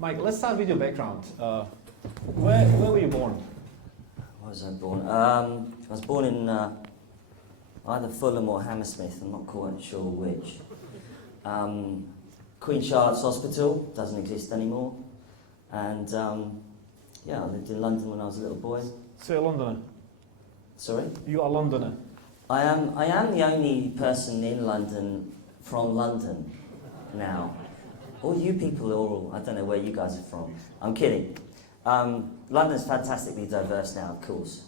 Mike, let's start with your background. Where were you born? Where was I born? I was born in either Fulham or Hammersmith, I'm not quite sure which. Queen Charlotte's Hospital doesn't exist anymore. And yeah, I lived in London when I was a little boy. So you're a Londoner? Sorry? You are a Londoner? I am the only person in London from London now. All you people are all, I don't know where you guys are from. I'm kidding. London's fantastically diverse now, of course.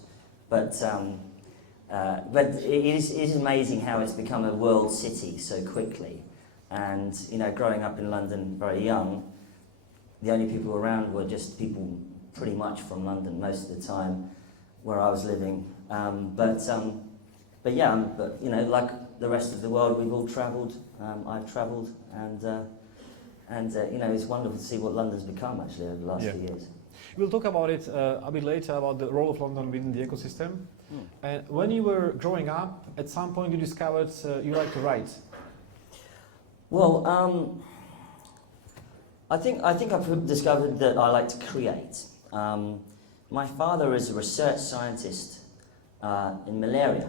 But it is amazing how it's become a world city so quickly. And, you know, growing up in London very young, the only people around were just people pretty much from London most of the time where I was living. But yeah, but you know, like the rest of the world, we've all travelled. I've travelled, and you know, it's wonderful to see what London's become actually over the last few years. We'll talk about it a bit later, about the role of London within the ecosystem. And when you were growing up, at some point you discovered you like to write. Well, I think I've discovered that I like to create. My father is a research scientist in malaria,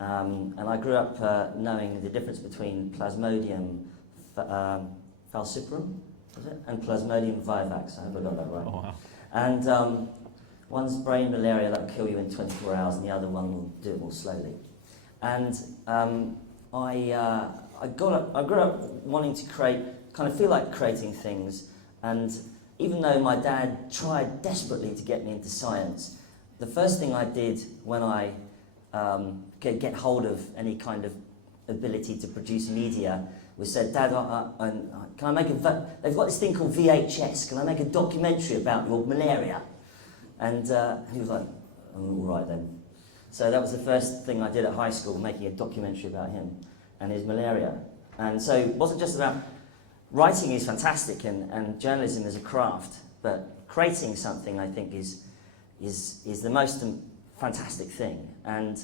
and I grew up knowing the difference between Plasmodium falciparum, is it? And Plasmodium vivax. I hope I got that right. Oh, wow. And one's brain malaria that will kill you in 24 hours, and the other one will do it more slowly. And I grew up wanting to create, kind of feel like creating things, and even though my dad tried desperately to get me into science, the first thing I did when I get hold of any kind of ability to produce media was said, Dad, can I make they've got this thing called VHS, can I make a documentary about your malaria? And he was like, oh, all right then. So that was the first thing I did at high school, making a documentary about him and his malaria. And so it wasn't just about writing is fantastic and journalism is a craft, but creating something I think is the most fantastic thing. And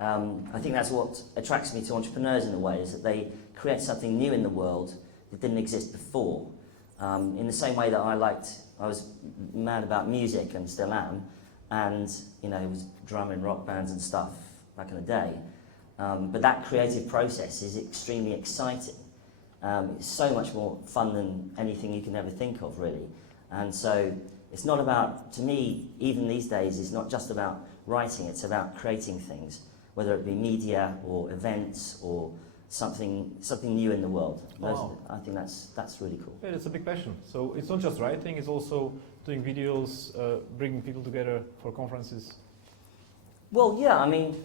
I think that's what attracts me to entrepreneurs in a way, is that they create something new in the world that didn't exist before. In the same way that I was mad about music and still am, and you know, was drumming rock bands and stuff back in the day. But that creative process is extremely exciting. It's so much more fun than anything you can ever think of, really. And so it's not about, to me, even these days, it's not just about writing, it's about creating things, whether it be media or events or something new in the world. Wow. I think that's really cool. Yeah, it's a big passion. So it's not just writing, it's also doing videos, bringing people together for conferences. Well, yeah, I mean,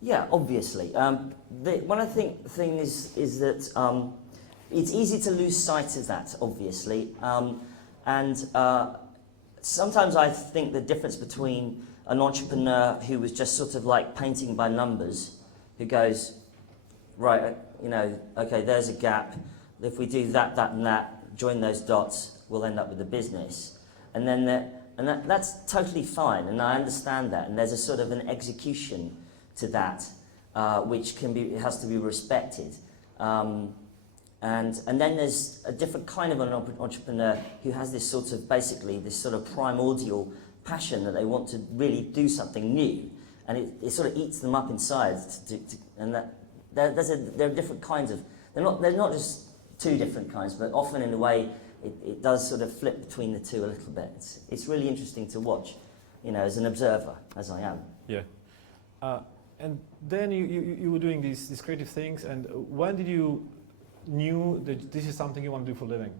yeah, obviously. One of the things is that it's easy to lose sight of that, obviously. Sometimes I think the difference between an entrepreneur who was just sort of like painting by numbers, who goes, right, you know, okay, there's a gap. If we do that, that, and that, join those dots, we'll end up with a business. And then that's totally fine, and I understand that. And there's a sort of an execution to that, which has to be respected. And then there's a different kind of an entrepreneur who has this sort of, basically, this sort of primordial passion that they want to really do something new, and it sort of eats them up inside. And that there are different kinds of. They're not just two different kinds, but often in a way it does sort of flip between the two a little bit. It's really interesting to watch, you know, as an observer, as I am. Yeah. And then you were doing these creative things, and when did you knew that this is something you want to do for a living?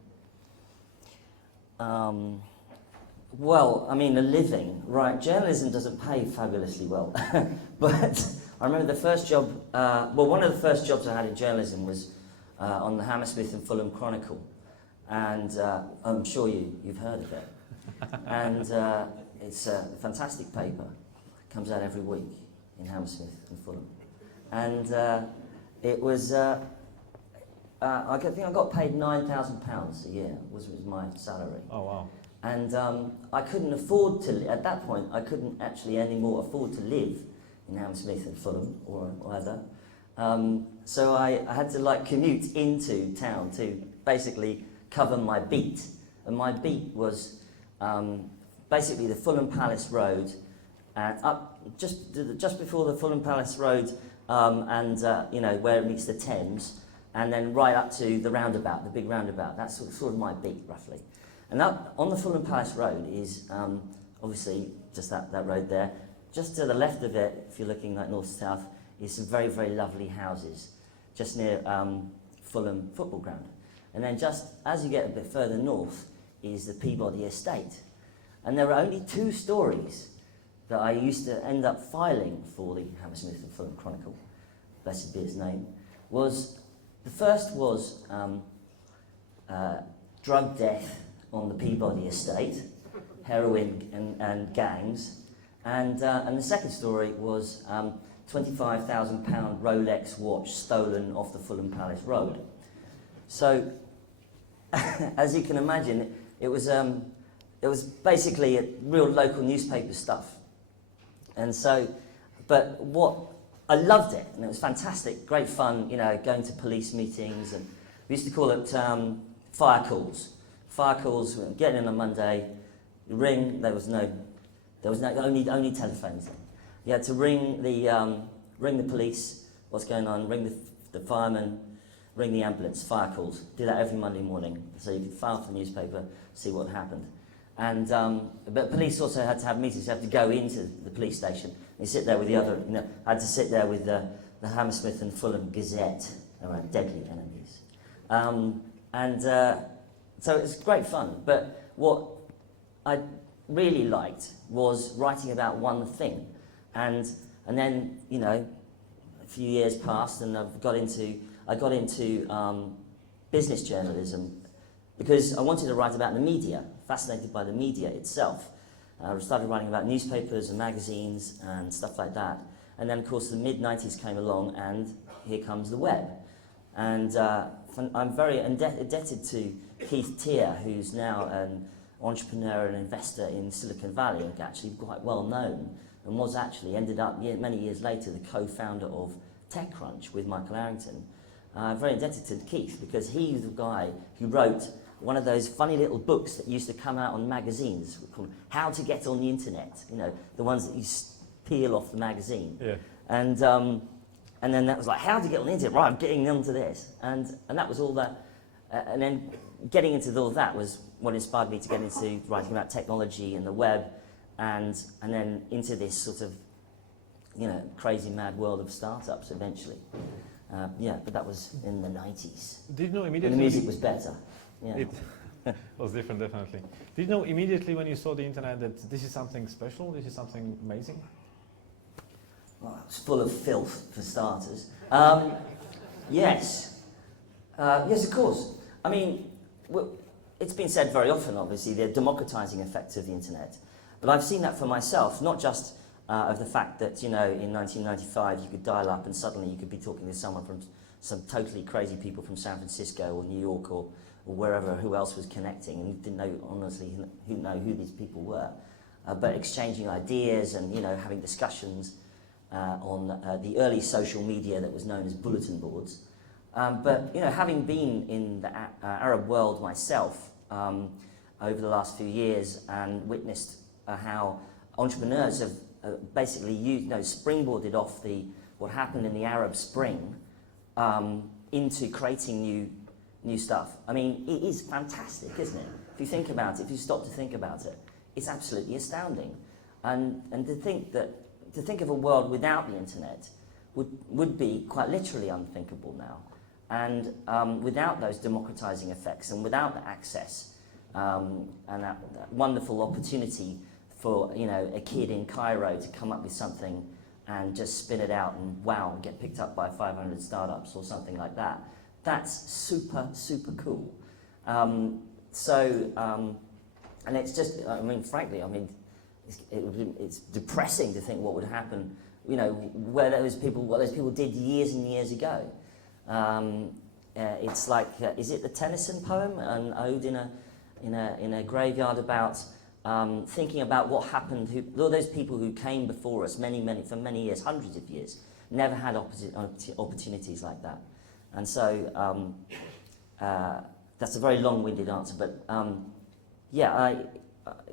Well, I mean, a living, right? Journalism doesn't pay fabulously well. But I remember the first job, one of the first jobs I had in journalism was on the Hammersmith and Fulham Chronicle. And I'm sure you've heard of it. And it's a fantastic paper. It comes out every week in Hammersmith and Fulham. And it was, I think I got paid £9,000 a year was my salary. Oh, wow. And I couldn't afford to, at that point, I couldn't actually anymore afford to live in Hammersmith and Fulham or either. So I had to like commute into town to basically cover my beat. And my beat was basically the Fulham Palace Road, and up just before the Fulham Palace Road, you know, where it meets the Thames, and then right up to the roundabout, the big roundabout. That's sort of my beat, roughly. And up on the Fulham Palace Road is obviously just that road there. Just to the left of it, if you're looking like north to south, is some very, very lovely houses, just near Fulham football ground. And then just as you get a bit further north is the Peabody Estate. And there are only 2 stories that I used to end up filing for the Hammersmith and Fulham Chronicle, blessed be its name. The first was drug death on the Peabody Estate, heroin and gangs, and the second story was £25,000 Rolex watch stolen off the Fulham Palace Road. So, as you can imagine, it was basically a real local newspaper stuff. And so, but I loved it, and it was fantastic, great fun, you know, going to police meetings, and we used to call it fire calls. Fire calls, getting in on Monday, ring, there was no only telephones. You had to ring the police, what's going on, ring the firemen, ring the ambulance, fire calls. Do that every Monday morning, so you could file for the newspaper, see what happened. And but police also had to have meetings. You had to go into the police station. You sit there with the other. You know, I had to sit there with the Hammersmith and Fulham Gazette, around deadly enemies. So it was great fun. But what I really liked was writing about one thing, and then, you know, a few years passed, and I got into business journalism because I wanted to write about the media. Fascinated by the media itself. I started writing about newspapers and magazines and stuff like that. And then, of course, the mid-90s came along, and here comes the web. And I'm very indebted to Keith Tier, who's now an entrepreneur and investor in Silicon Valley, and actually quite well known, and was actually, ended up many years later, the co-founder of TechCrunch with Michael Arrington. Very indebted to Keith, because he's the guy who wrote one of those funny little books that used to come out on magazines called How to Get on the Internet, you know, the ones that you peel off the magazine. Yeah. And then that was like, how to get on the internet, right, I'm getting onto this. And that was all that, and then getting into all that was what inspired me to get into writing about technology and the web, and then into this sort of, you know, crazy mad world of startups eventually. But that was in the 90s. Did you know immediately? And the music was better. Yeah. It was different, definitely. Did you know immediately when you saw the internet that this is something special, this is something amazing? Well, it's full of filth, for starters. Yes. Yes, of course. I mean, it's been said very often, obviously, the democratizing effect of the internet. But I've seen that for myself, not just of the fact that, you know, in 1995 you could dial up and suddenly you could be talking to someone from some totally crazy people from San Francisco or New York or wherever, who else was connecting, and you didn't know, honestly, who these people were. But exchanging ideas and, you know, having discussions on the early social media that was known as bulletin boards. But, you know, having been in the Arab world myself over the last few years and witnessed how entrepreneurs have basically springboarded off what happened in the Arab Spring into creating new stuff. I mean, it is fantastic, isn't it? If you think about it, if you stop to think about it, it's absolutely astounding. And to think of a world without the internet would be quite literally unthinkable now. And without those democratizing effects and without the access and that wonderful opportunity for, you know, a kid in Cairo to come up with something and just spin it out and wow, get picked up by 500 startups or something like that. That's super, super cool. And it's just, I mean, frankly, I mean, it's depressing to think what would happen, you know, what those people did years and years ago. It's like, is it the Tennyson poem, an ode in a graveyard about thinking about what happened, all those people who came before us for many years, hundreds of years, never had opportunities like that. And so that's a very long-winded answer, but yeah,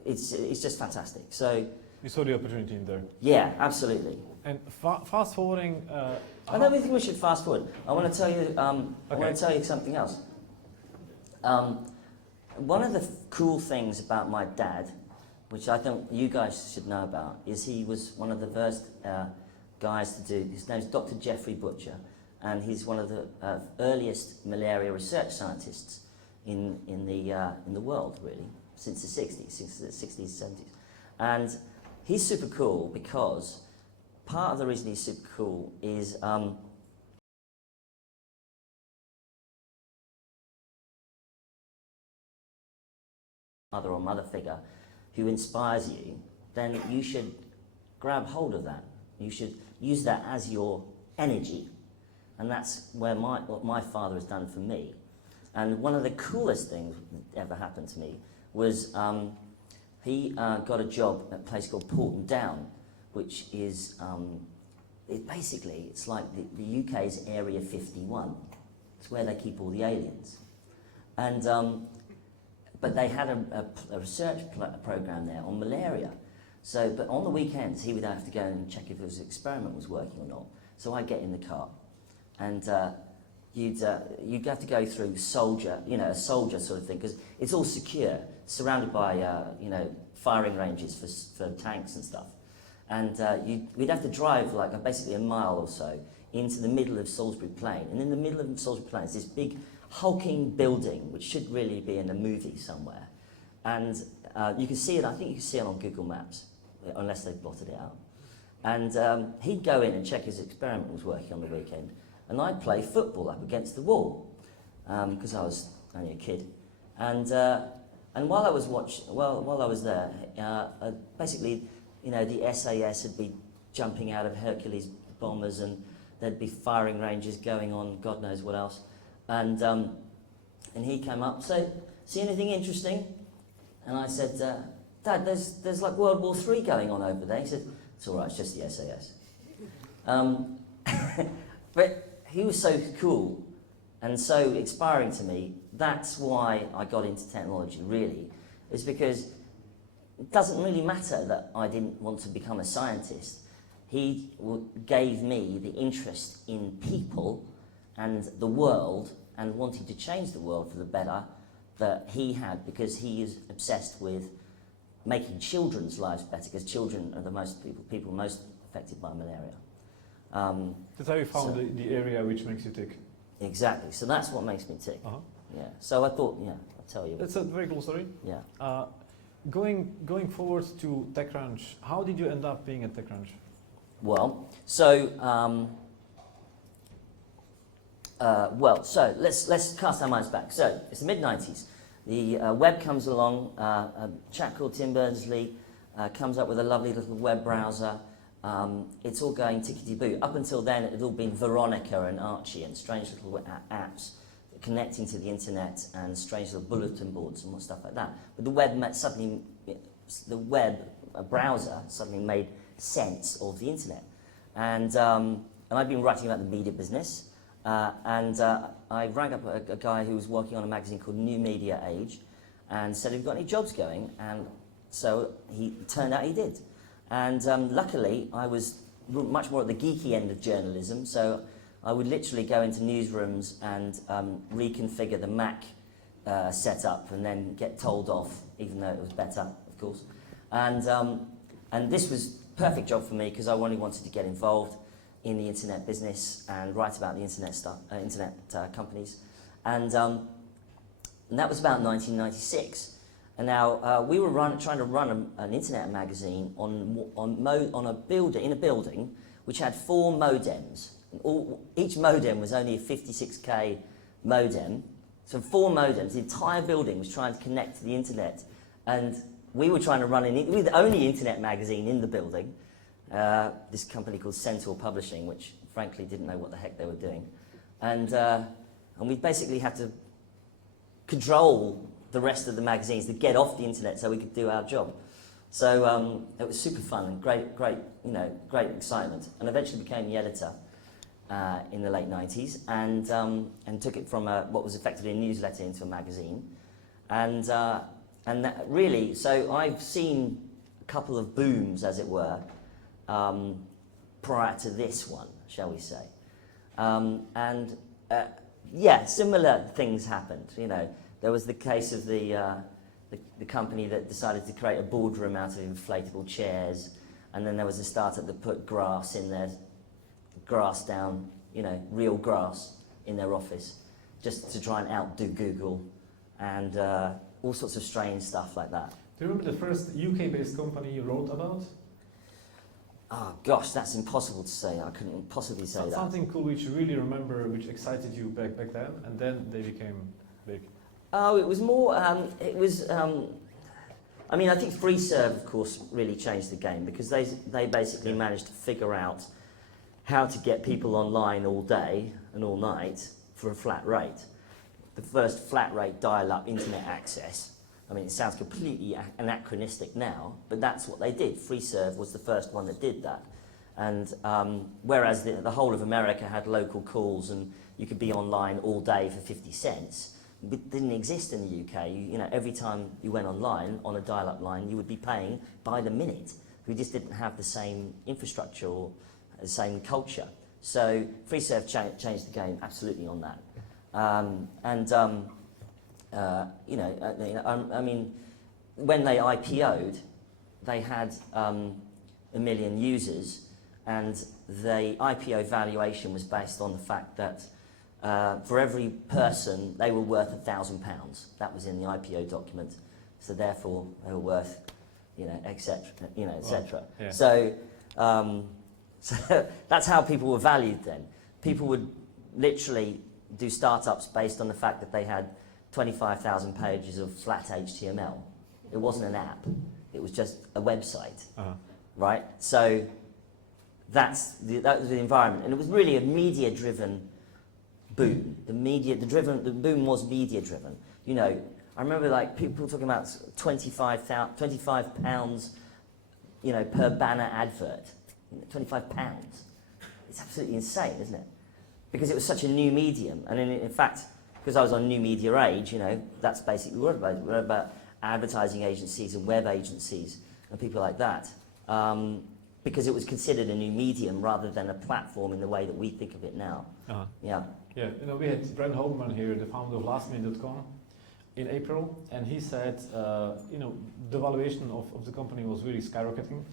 it's just fantastic. So you saw the opportunity in there. yeah, absolutely. And fast forwarding. I don't think we should fast forward. I want to tell you. I want to tell you something else. One of the cool things about my dad, which I think you guys should know about, is he was one of the first guys to do. His name's Dr. Geoffrey Butcher, and he's one of the earliest malaria research scientists in the world, really, since the 60s, 70s. And he's super cool because part of the reason he's super cool is mother or mother figure who inspires you, then you should grab hold of that. You should use that as your energy. And that's where what my father has done for me. And one of the coolest things that ever happened to me was he got a job at a place called Porton Down, which is it's like the UK's Area 51. It's where they keep all the aliens. And but they had a research program there on malaria. So, but on the weekends, he would have to go and check if his experiment was working or not. So I'd get in the car, and you'd have to go through a soldier sort of thing, because it's all secure, surrounded by firing ranges for tanks and stuff. And we'd have to drive like basically a mile or so into the middle of Salisbury Plain, and in the middle of Salisbury Plain is this big hulking building, which should really be in a movie somewhere. And you can see it, I think you can see it on Google Maps, unless they've blotted it out. And he'd go in and check his experiment was working on the weekend, and I'd play football up against the wall, because I was only a kid. And while I was there, basically, the SAS would be jumping out of Hercules bombers, and there'd be firing ranges going on, God knows what else. And he came up, so, see anything interesting? And I said, Dad, there's like World War III going on over there. He said, it's all right, it's just the SAS. But he was so cool and so inspiring to me. That's why I got into technology, really, is because it doesn't really matter that I didn't want to become a scientist. He gave me the interest in people and the world, and wanting to change the world for the better that he had, because he is obsessed with making children's lives better, because children are the people most affected by malaria. That's how you found the area which makes you tick. Exactly. So that's what makes me tick. Uh-huh. Yeah. So I thought, I'll tell you. It's a very cool story. Yeah. Going forward to TechCrunch, how did you end up being at TechCrunch? Well, so let's cast our minds back. So it's the mid-90s. The web comes along. A chap called Tim Berners-Lee comes up with a lovely little web browser. It's all going tickety-boo. Up until then, it had all been Veronica and Archie and strange little apps connecting to the internet and strange little bulletin boards and stuff like that. But the web browser suddenly made sense of the internet. And I've been writing about the media business. I rang up a guy who was working on a magazine called New Media Age and said, have you got any jobs going? And so turned out he did. And luckily, I was much more at the geeky end of journalism, so I would literally go into newsrooms and reconfigure the Mac setup and then get told off, even though it was better, of course. And this was a perfect job for me because I only wanted to get involved in the internet business and write about the internet stuff, companies. And that was about 1996. And now we were trying to run an internet magazine in a building which had 4 modems. Each modem was only a 56k modem. So 4 modems. The entire building was trying to connect to the internet, and we were trying to run we were the only internet magazine in the building. This company called Centaur Publishing, which frankly didn't know what the heck they were doing, and we basically had to control the rest of the magazines to get off the internet so we could do our job. So it was super fun and great excitement, and eventually became the editor in the late 90s, and took it from what was effectively a newsletter into a magazine. And that really, so I've seen a couple of booms, as it were, prior to this one, shall we say. Yeah, similar things happened. You know, there was the case of the company that decided to create a boardroom out of inflatable chairs, and then there was a startup that put grass in their down, you know, real grass in their office, just to try and outdo Google, and all sorts of strange stuff like that. Do you remember the first UK-based company you wrote about? Oh gosh, that's impossible to say. I couldn't possibly say that. Something cool which you really remember, which excited you back then, and then they became big. Oh, it was more. I mean, I think FreeServe, of course, really changed the game, because they basically managed to figure out how to get people online all day and all night for a flat rate. The first flat rate dial-up internet access. I mean, it sounds completely anachronistic now, but that's what they did. FreeServe was the first one that did that. And whereas the whole of America had local calls and you could be online all day for 50 cents, it didn't exist in the UK. You know, every time you went online on a dial-up line, you would be paying by the minute. We just didn't have the same infrastructure or the same culture. So FreeServe changed the game absolutely on that. You know, I mean, when they IPO'd, they had 1 million users, and the IPO valuation was based on the fact that for every person, they were worth £1,000. That was in the IPO document. So therefore, they were worth, you know, etc. You know, etc. Yeah. So, so that's how people were valued then. People would literally do startups based on the fact that they had 25,000 pages of flat HTML. It wasn't an app. It was just a website, right? So that was the environment, and it was really a media-driven boom. The boom was media-driven. You know, I remember like people talking about £25, you know, per banner advert. £25. It's absolutely insane, isn't it? Because it was such a new medium, and in fact, because I was on New Media Age, you know, that's basically what we're about advertising agencies and web agencies and people like that, because it was considered a new medium rather than a platform in the way that we think of it now. Yeah. Yeah, you know, we had Brent Holman here, the founder of lastminute.com, in April, and he said, you know, the valuation of the company was really skyrocketing,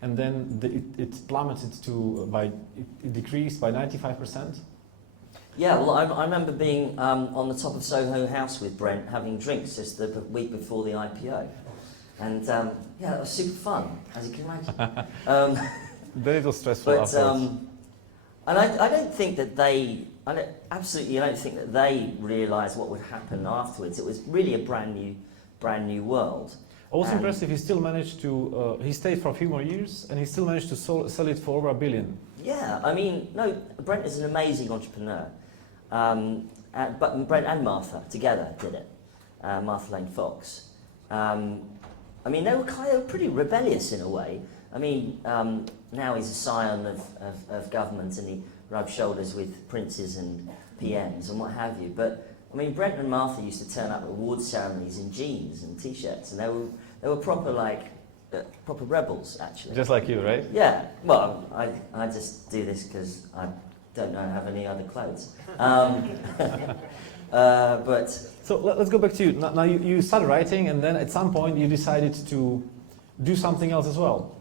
and then it plummeted it decreased by 95%. Yeah, well, I remember being on the top of Soho House with Brent having drinks just the week before the IPO. And yeah, it was super fun, as you can imagine. Then it was stressful afterwards. And I don't think that I don't think that they realised what would happen afterwards. It was really a brand new world. Also impressive, he still managed to, he stayed for a few more years, and he still managed to sell it for over $1 billion. Yeah, I mean, no, Brent is an amazing entrepreneur. But Brent and Martha together did it, Martha Lane Fox. I mean, they were kind of pretty rebellious in a way. I mean, now he's a scion of government, and he rubs shoulders with princes and PMs and what have you. But I mean, Brent and Martha used to turn up at awards ceremonies in jeans and t-shirts, and they were proper proper rebels, actually. Just like you, right? Yeah. Well, I just do this because I don't have any other clothes. But so let's go back to you. Now you started writing, and then at some point you decided to do something else as well.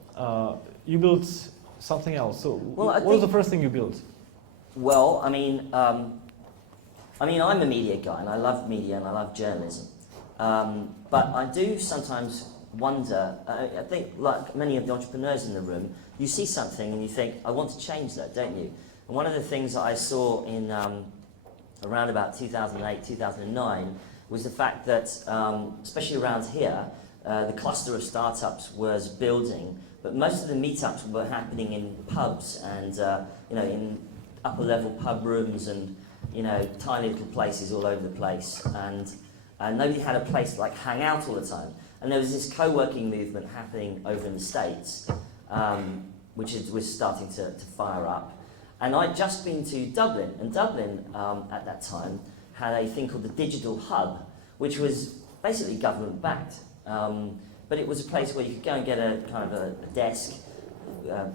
You built something else. So what was the first thing you built? Well, I mean, I'm a media guy, and I love media and I love journalism. But I do sometimes wonder. I think, like many of the entrepreneurs in the room, you see something and you think, I want to change that, don't you? And one of the things that I saw in around about 2008, 2009 was the fact that, especially around here, the cluster of startups was building, but most of the meetups were happening in pubs and you know, in upper-level pub rooms and, you know, tiny little places all over the place, and nobody had a place to like hang out all the time. And there was this co-working movement happening over in the States, which was starting to fire up. And I'd just been to Dublin, and Dublin at that time had a thing called the Digital Hub, which was basically government-backed. But it was a place where you could go and get a kind of a desk,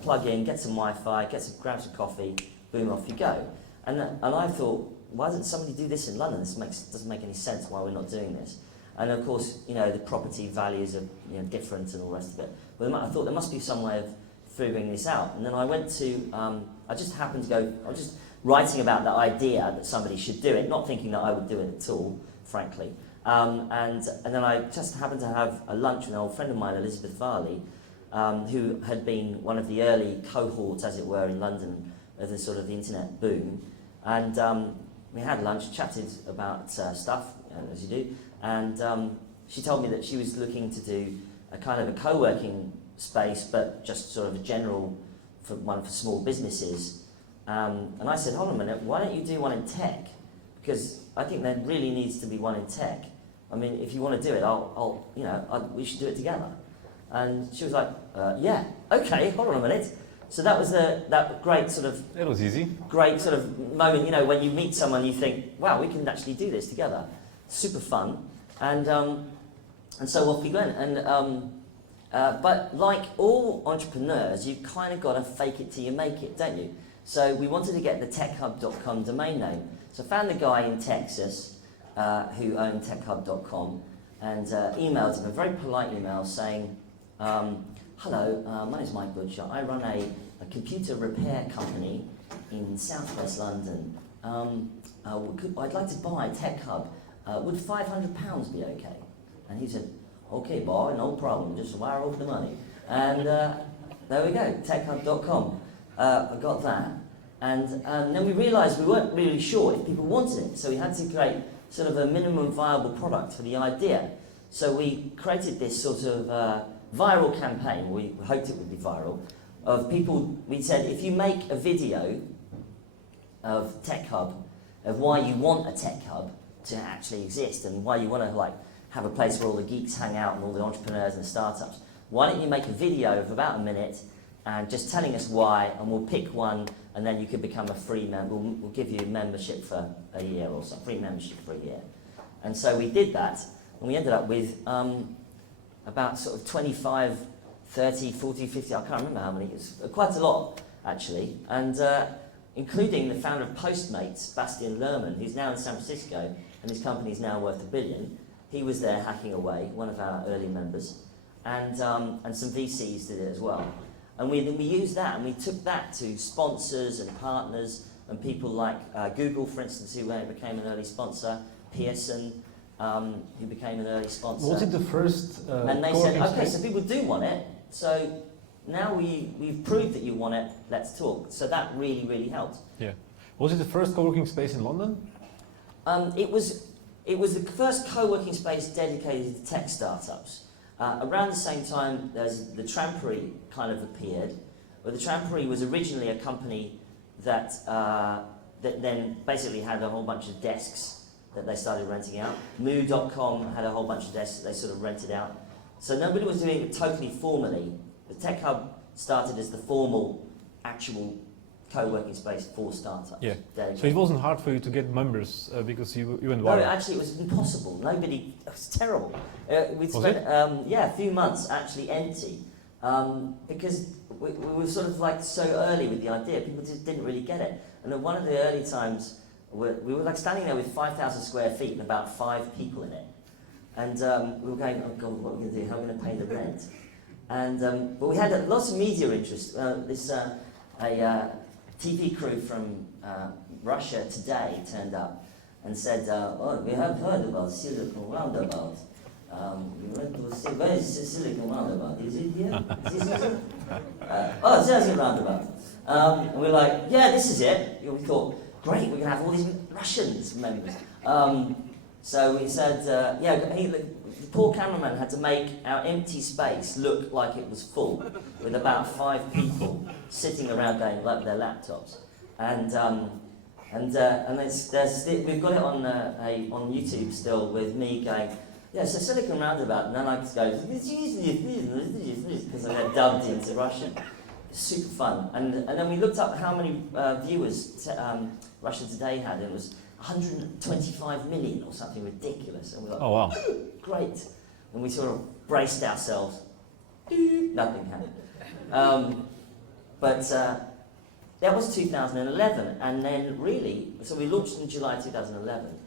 plug in, get some Wi-Fi, grab some coffee, boom, off you go. And I thought, why doesn't somebody do this in London? This doesn't make any sense why we're not doing this. And of course, the property values are different and all the rest of it. But I thought there must be some way of figuring this out. And then I went to, I just happened to go, I was just writing about the idea that somebody should do it, not thinking that I would do it at all, frankly. And then I just happened to have a lunch with an old friend of mine, Elizabeth Varley, who had been one of the early cohorts, as it were, in London of the sort of the internet boom. And we had lunch, chatted about stuff, as you do, and she told me that she was looking to do a kind of a co-working space, but just sort of a general one for small businesses. And I said, hold on a minute, why don't you do one in tech? Because I think there really needs to be one in tech. I mean, if you want to do it, we should do it together. And she was like, yeah, okay, hold on a minute. So that was that great sort of... It was easy. Great sort of moment, when you meet someone, you think, wow, we can actually do this together. Super fun. And so off we went. And but like all entrepreneurs, you've kind of got to fake it till you make it, don't you? So we wanted to get the techhub.com domain name. So I found a guy in Texas who owned techhub.com and emailed him a very polite email saying, hello, my name is Mike Butcher. I run a computer repair company in southwest London. I'd like to buy TechHub. Would £500 be okay? And he said, okay, boy, no problem. Just wire over the money. And there we go, techhub.com. I got that. And then we realised we weren't really sure if people wanted it. So we had to create sort of a minimum viable product for the idea. So we created this sort of viral campaign, we hoped it would be viral, of people, we said, if you make a video of TechHub, of why you want a TechHub to actually exist and why you want to have a place where all the geeks hang out and all the entrepreneurs and startups, why don't you make a video of about a minute and just telling us why, and we'll pick one, and then you can become a free member. We'll give you membership for a year or so, free membership for a year. And so we did that, and we ended up with about sort of 25, 30, 40, 50, I can't remember how many, it was quite a lot actually, and including the founder of Postmates, Bastian Lerman, who's now in San Francisco, and his company is now worth $1 billion. He was there hacking away, one of our early members, and some VCs did it as well. And we used that, and we took that to sponsors and partners, and people like Google, for instance, who became an early sponsor, Pearson, who became an early sponsor. Was it the first and they said, okay, so people do want it, so now we've proved that you want it, let's talk. So that really, really helped. Yeah. Was it the first co-working space in London? It was the first co-working space dedicated to tech startups. Around the same time, the Trampery kind of appeared. But the Trampery was originally a company that then basically had a whole bunch of desks that they started renting out. Moo.com had a whole bunch of desks that they sort of rented out. So nobody was doing it totally formally. The Tech Hub started as the formal, actual co-working space for startups. Yeah. So it wasn't hard for you to get members because you went viral? No, actually it was impossible. It was terrible. We spent a few months actually empty because we were sort of so early with the idea. People just didn't really get it. And at one of the early times, we were standing there with 5,000 square feet and about 5 people in it. And we were going, oh God, what are we going to do? How are we going to pay the rent? And but we had lots of media interest. A TV crew from Russia Today turned up and said, oh, we have heard about Silicon Roundabout. We went to see, where is Silicon Roundabout? Is it here? Is this it? Oh, there's a roundabout. And we're like, yeah, this is it. We thought, great, we're going to have all these Russians members. So we said, the poor cameraman had to make our empty space look like it was full, with about 5 people sitting around going like their laptops. And we've got it on YouTube still with me going, yeah, so Silicon Roundabout, and then I just go, because I got dubbed into Russian. super fun. And then we looked up how many viewers Russia Today had, and it was 125 million or something ridiculous. And we were like, Oh wow. great. And we sort of braced ourselves. Nothing happened. But that was 2011, and then really, so we launched in July 2011.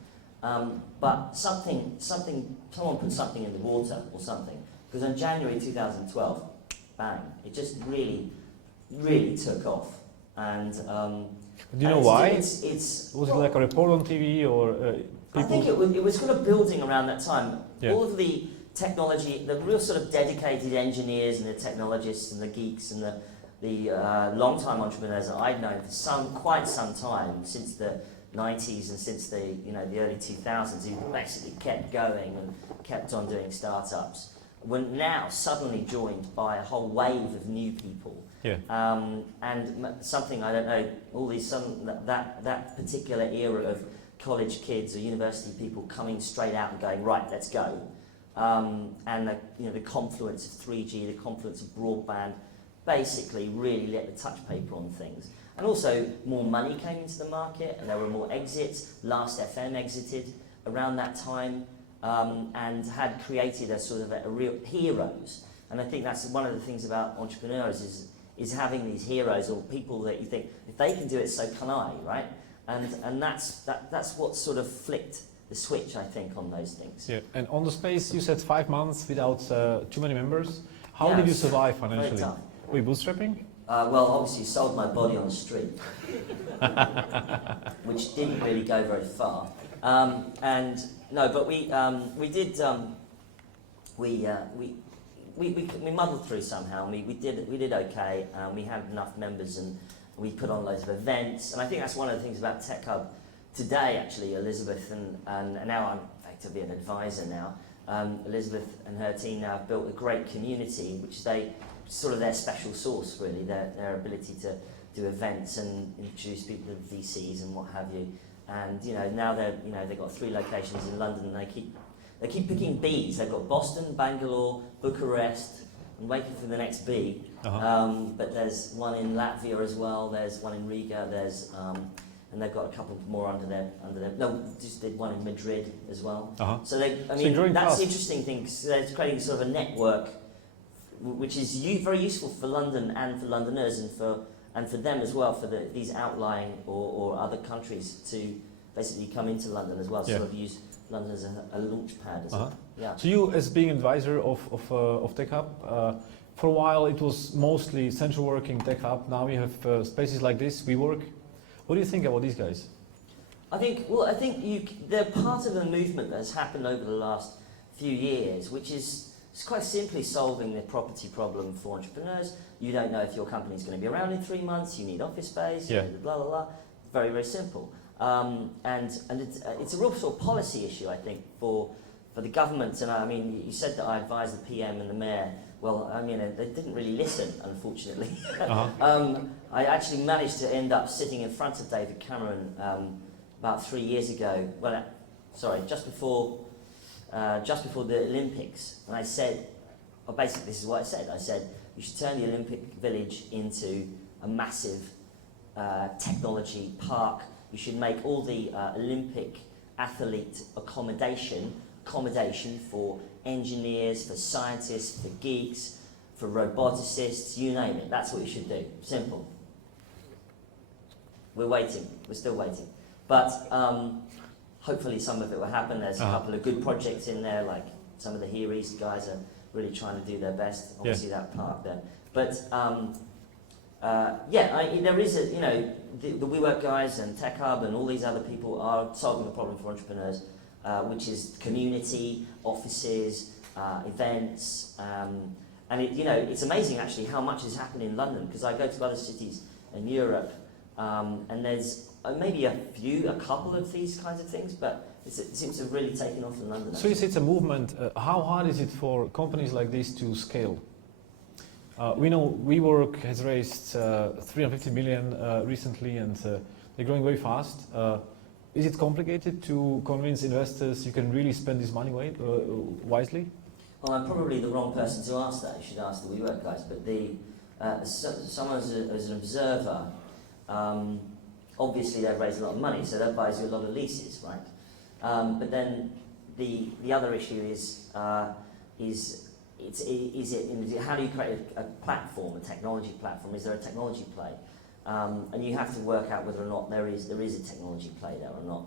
But someone put something in the water or something, because on January 2012, bang, it just really took off. And Do you know why? It's Was it like a report on TV or people? I think it was kind of building around that time. Yeah. All of the technology, the real sort of dedicated engineers and the technologists and the geeks and the long-time entrepreneurs that I'd known for quite some time, since the 90s and since the early 2000s, who basically kept going and kept on doing startups, were now suddenly joined by a whole wave of new people. Yeah. And something, I don't know, all these that particular era of college kids or university people coming straight out and going, right, let's go. And the confluence of 3G, the confluence of broadband, basically really lit the touch paper on things. And also more money came into the market, and there were more exits. Last FM exited around that time, and had created a sort of a real heroes. And I think that's one of the things about entrepreneurs is having these heroes, or people that you think, if they can do it, so can I, right? And that's what sort of flicked the switch, I think, on those things. Yeah. And on the space, you said 5 months without too many members. How Yeah, did you survive very financially? tough. Were you bootstrapping? Well, obviously sold my body on the street, which didn't really go very far. And no, but we muddled through somehow. And we did okay. We had enough members, and we put on loads of events. And I think that's one of the things about Tech Hub today. Actually, Elizabeth and now I'm effectively an advisor now. Elizabeth and her team now have built a great community, which sort of their special sauce, really, their ability to do events and introduce people to VCs and what have you. And now they've got 3 locations in London, and they keep picking Bs. They've got Boston, Bangalore, Bucharest. I'm waiting for the next B. But there's one in Latvia as well. There's one in Riga. And they've got a couple more under their. No, just did one in Madrid as well. So that's the interesting thing, because they're creating sort of a network, which is very useful for London and for Londoners, and for them as well, for these outlying or other countries to basically come into London as well. Yeah. Sort of use London as a launch pad. Yeah. So you, as being advisor of Tech Hub, for a while it was mostly central working Tech Hub. Now you have spaces like this, WeWork. What do you think about these guys? I think they're part of a movement that has happened over the last few years, which is quite simply solving the property problem for entrepreneurs. You don't know if your company's going to be around in 3 months. You need office space. Yeah. Blah blah blah. Very, very simple. And it's a real sort of policy issue, I think, for the government. And I mean, you said that I advised the PM and the mayor. Well, I mean, they didn't really listen, unfortunately. I actually managed to end up sitting in front of David Cameron about 3 years ago. Well, sorry, just before the Olympics, and I said, basically this is what I said. I said, you should turn the Olympic Village into a massive technology park. You should make all the Olympic athlete accommodation for engineers, for scientists, for geeks, for roboticists, you name it. That's what you should do. Simple. We're waiting. We're still waiting. But hopefully some of it will happen. There's a couple of good projects in there, like some of the Here East guys are really trying to do their best. Obviously that park there. But there is the WeWork guys and Tech Hub and all these other people are solving a problem for entrepreneurs, which is community, offices, events, and it's amazing actually how much is happening in London, because I go to other cities in Europe, and there's maybe a couple of these kinds of things, but it seems to have really taken off in London. So it's a movement. How hard is it for companies like this to scale? We know WeWork has raised 350 million recently, and they're growing very fast. Is it complicated to convince investors you can really spend this money wisely? Well, I'm probably the wrong person to ask that. You should ask the WeWork guys. But someone as an observer, obviously they've raised a lot of money, so that buys you a lot of leases, right? But then the other issue is how do you create a platform, a technology platform? Is there a technology play? And you have to work out whether or not there is a technology play there or not.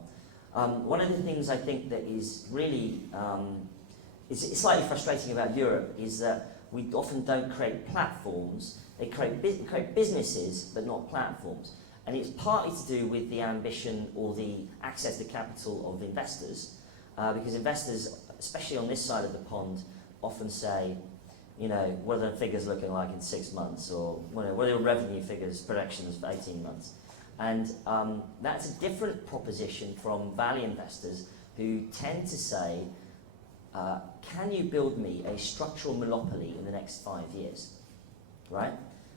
One of the things I think that is really it's slightly frustrating about Europe is that we often don't create platforms. They create businesses, but not platforms. And it's partly to do with the ambition or the access to capital of investors, because investors, especially on this side of the pond, often say, you know, what are the figures looking like in 6 months, or what are your revenue figures, projections for 18 months? And that's a different proposition from value investors who tend to say, can you build me a structural monopoly in the next 5 years, right?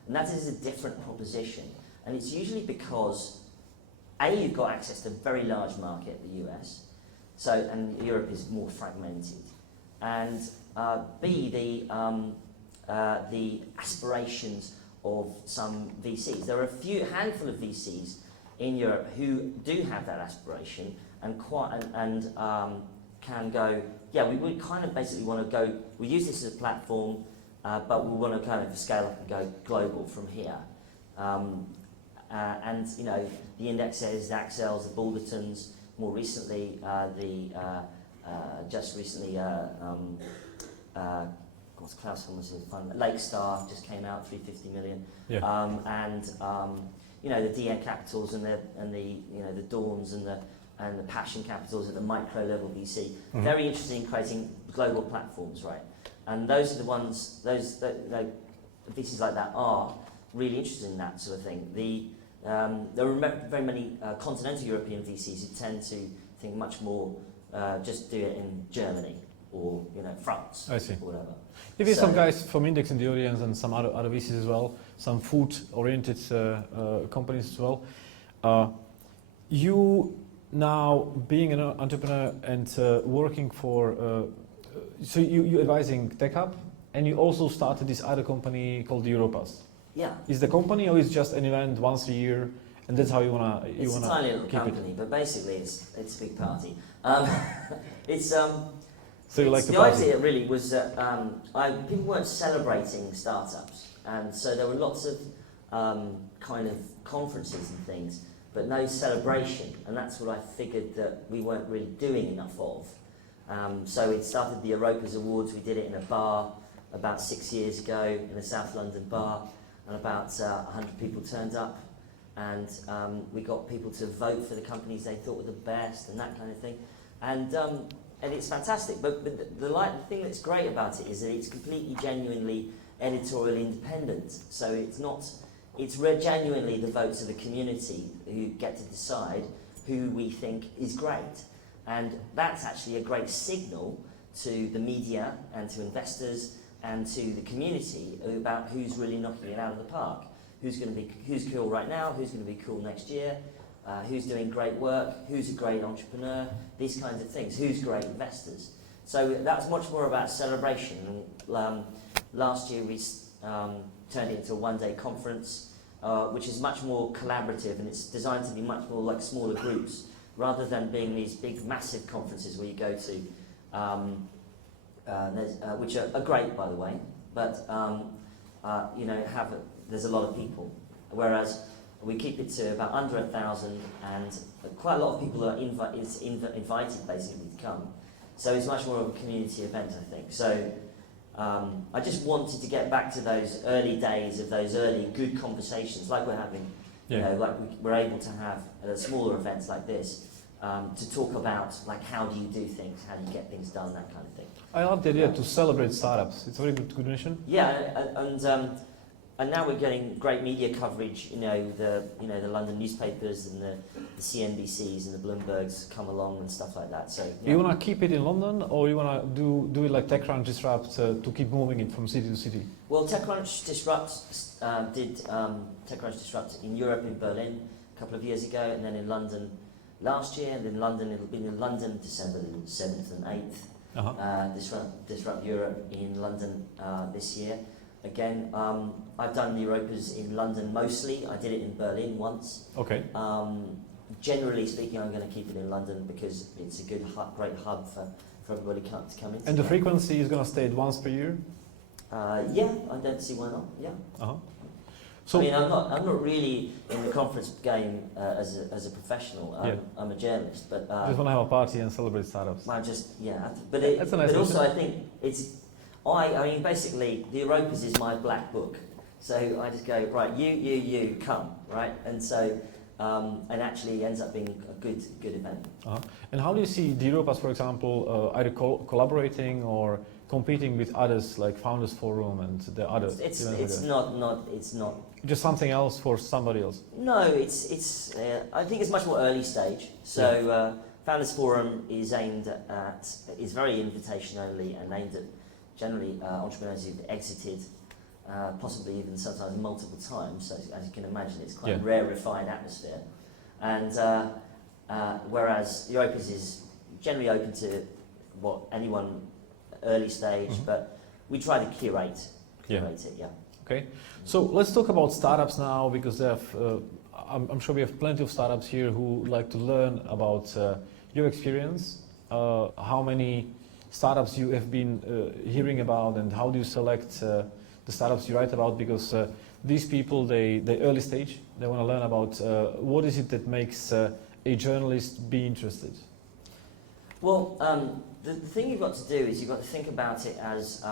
And that is a different proposition. And it's usually because, A, you've got access to a very large market, the US, and Europe is more fragmented. And B, the aspirations of some VCs. There are a handful of VCs in Europe who do have that aspiration and can go, yeah, we would kind of basically want to go, we use this as a platform, but we want to kind of scale up and go global from here. And you know, the indexes, the Axels, the Baldertons, more recently, just recently, what's Klaus Thomas's fund? Lakestar just came out, 350 million. Yeah. You know, the DN Capitals and the you know, the Dawns and the Passion Capitals at the micro level VC. Mm-hmm. Very interested in creating global platforms, right? And those are the ones, VCs like that are really interested in that sort of thing. There are very many continental European VCs who tend to think much more, just do it in Germany or, you know, France. I see. Or whatever. Maybe some guys from Index in the audience and some other VCs as well, some food-oriented companies as well. You now being an entrepreneur and working for, so you're advising TechHub, and you also started this other company called the Europass. Yeah. Is the company, or is it just an event once a year, and that's how you wanna? It's a tiny little company, but basically it's a big party. So you like the idea really was that people weren't celebrating startups, and so there were lots of kind of conferences and things, but no celebration, and that's what I figured that we weren't really doing enough of. So we started the Europass Awards. We did it in a bar about 6 years ago, in a South London bar, and about 100 people turned up, and we got people to vote for the companies they thought were the best and that kind of thing. And it's fantastic, but the thing that's great about it is that it's completely genuinely editorial independent. So it's genuinely the votes of the community who get to decide who we think is great. And that's actually a great signal to the media and to investors and to the community about who's really knocking it out of the park. Who's cool right now, who's going to be cool next year, who's doing great work, who's a great entrepreneur, these kinds of things, who's great investors. So that's much more about celebration. Last year we turned it into a one-day conference, which is much more collaborative, and it's designed to be much more like smaller groups, rather than being these big, massive conferences where you go to, which are great, by the way, but you know, there's a lot of people, whereas we keep it to about under 1,000, and quite a lot of people are invited basically to come. So it's much more of a community event, I think. So I just wanted to get back to those early days of those early good conversations, like we're having, you know, like we're able to have at smaller events like this, to talk about like how do you do things, how do you get things done, that kind of thing. I love the idea to celebrate startups. It's a very good mission. Yeah, and now we're getting great media coverage. The London newspapers and the CNBCs and the Bloombergs come along and stuff like that. So you want to keep it in London, or you want to do it like TechCrunch Disrupt to keep moving it from city to city? Well, TechCrunch Disrupt did TechCrunch Disrupt in Europe, in Berlin a couple of years ago, and then in London last year, and in London it'll be in London December the 7th and 8th. Disrupt Europe in London this year. again, I've done the Europas in London mostly. I did it in Berlin once. Okay. Generally speaking, I'm going to keep it in London because it's a good, great hub for everybody to come in. And the frequency is going to stay at once per year? Yeah, I don't see why not. Yeah. Uh-huh. So I mean, I'm not really in the conference game as a professional. I'm a journalist, but just want to have a party and celebrate startups. I just but That's a nice but also vision. I think I mean basically the Europas is my black book. So I just go right, you come right, and so and actually ends up being a good event. Uh-huh. And how do you see the Europas, for example, either collaborating or competing with others like Founders Forum and the others? It's not just something else for somebody else. No, it's I think it's much more early stage. So Founders Forum is is very invitation only and aimed at generally entrepreneurs who've exited, possibly even sometimes multiple times. So as you can imagine, it's quite a rarefied atmosphere. And whereas Europas is generally open to anyone early stage, but we try to curate it. Yeah. Okay, so let's talk about startups now, because I'm sure we have plenty of startups here who like to learn about your experience. How many startups you have been hearing about, and how do you select the startups you write about? Because these people, they early stage, they want to learn about what is it that makes a journalist be interested. Well, the thing you've got to do is you've got to think about it as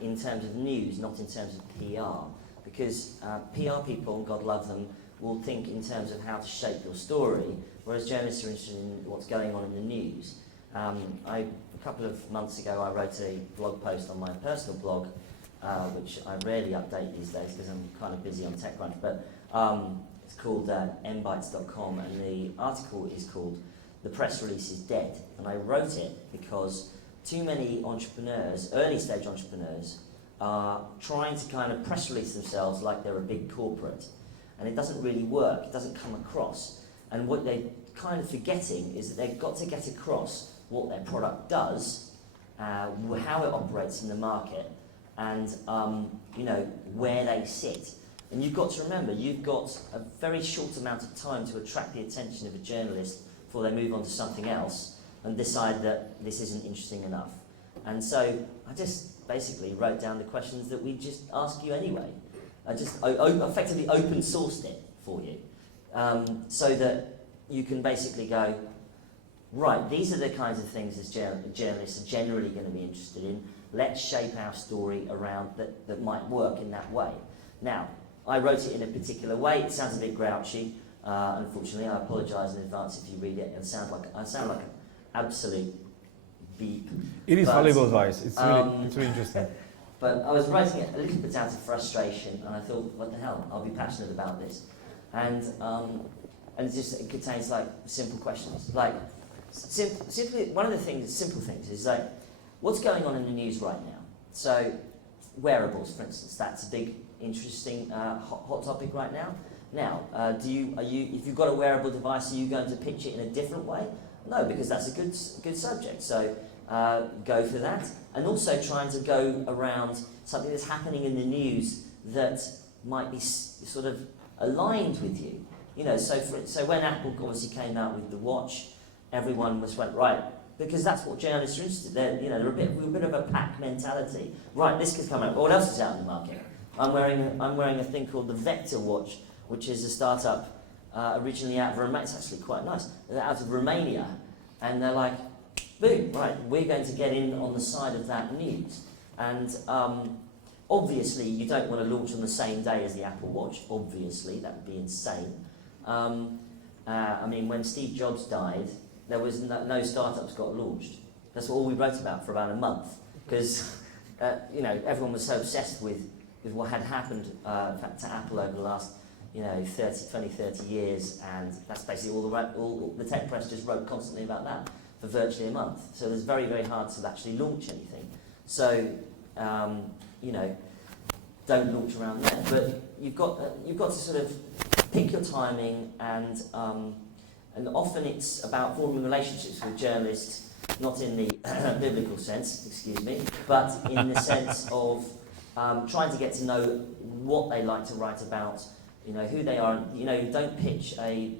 in terms of news, not in terms of PR. Because PR people, God love them, will think in terms of how to shape your story, whereas journalists are interested in what's going on in the news. A couple of months ago I wrote a blog post on my personal blog, which I rarely update these days because I'm kind of busy on TechCrunch, but it's called mbytes.com, and the article is called "The Press Release is Dead." And I wrote it because too many entrepreneurs, early stage entrepreneurs, are trying to kind of press release themselves like they're a big corporate. And it doesn't really work, it doesn't come across. And what they're kind of forgetting is that they've got to get across what their product does, how it operates in the market, and where they sit. And you've got to remember, you've got a very short amount of time to attract the attention of a journalist before they move on to something else and decide that this isn't interesting enough. And so I just basically wrote down the questions that we just ask you anyway. I just effectively open sourced it for you, so that you can basically go, right, these are the kinds of things as journalists are generally going to be interested in. Let's shape our story around that might work in that way. Now, I wrote it in a particular way. It sounds a bit grouchy. Unfortunately, I apologise in advance if you read it. I sound like an absolute beep. It is valuable advice. It's really interesting. But I was writing it a little bit out of frustration, and I thought, what the hell? I'll be passionate about this. And it contains like simple questions. Like simply one of the simple things is like, what's going on in the news right now? So wearables, for instance, that's a big, interesting, hot topic right now. Now, if you've got a wearable device, are you going to pitch it in a different way? No, because that's a good subject. So go for that, and also trying to go around something that's happening in the news that might be sort of aligned with you. So when Apple obviously came out with the watch, everyone went right, because that's what journalists are interested in. We're a bit of a pack mentality. Right, this could come out. What else is out in the market? I'm wearing a thing called the Vector watch, which is a startup originally out of Romania. It's actually quite nice. They're out of Romania, and they're like, boom, right, we're going to get in on the side of that news. And obviously, you don't want to launch on the same day as the Apple Watch. Obviously, that would be insane. When Steve Jobs died, there was no startups got launched. That's all we wrote about for about a month, because everyone was so obsessed with what had happened to Apple over the last 30 years, and that's basically all the tech press just wrote constantly about that for virtually a month. So it was very, very hard to actually launch anything. So don't launch around there. But you've got to sort of pick your timing, and often it's about forming relationships with journalists, not in the biblical sense, excuse me, but in the sense of trying to get to know what they like to write about, who they are. You don't pitch a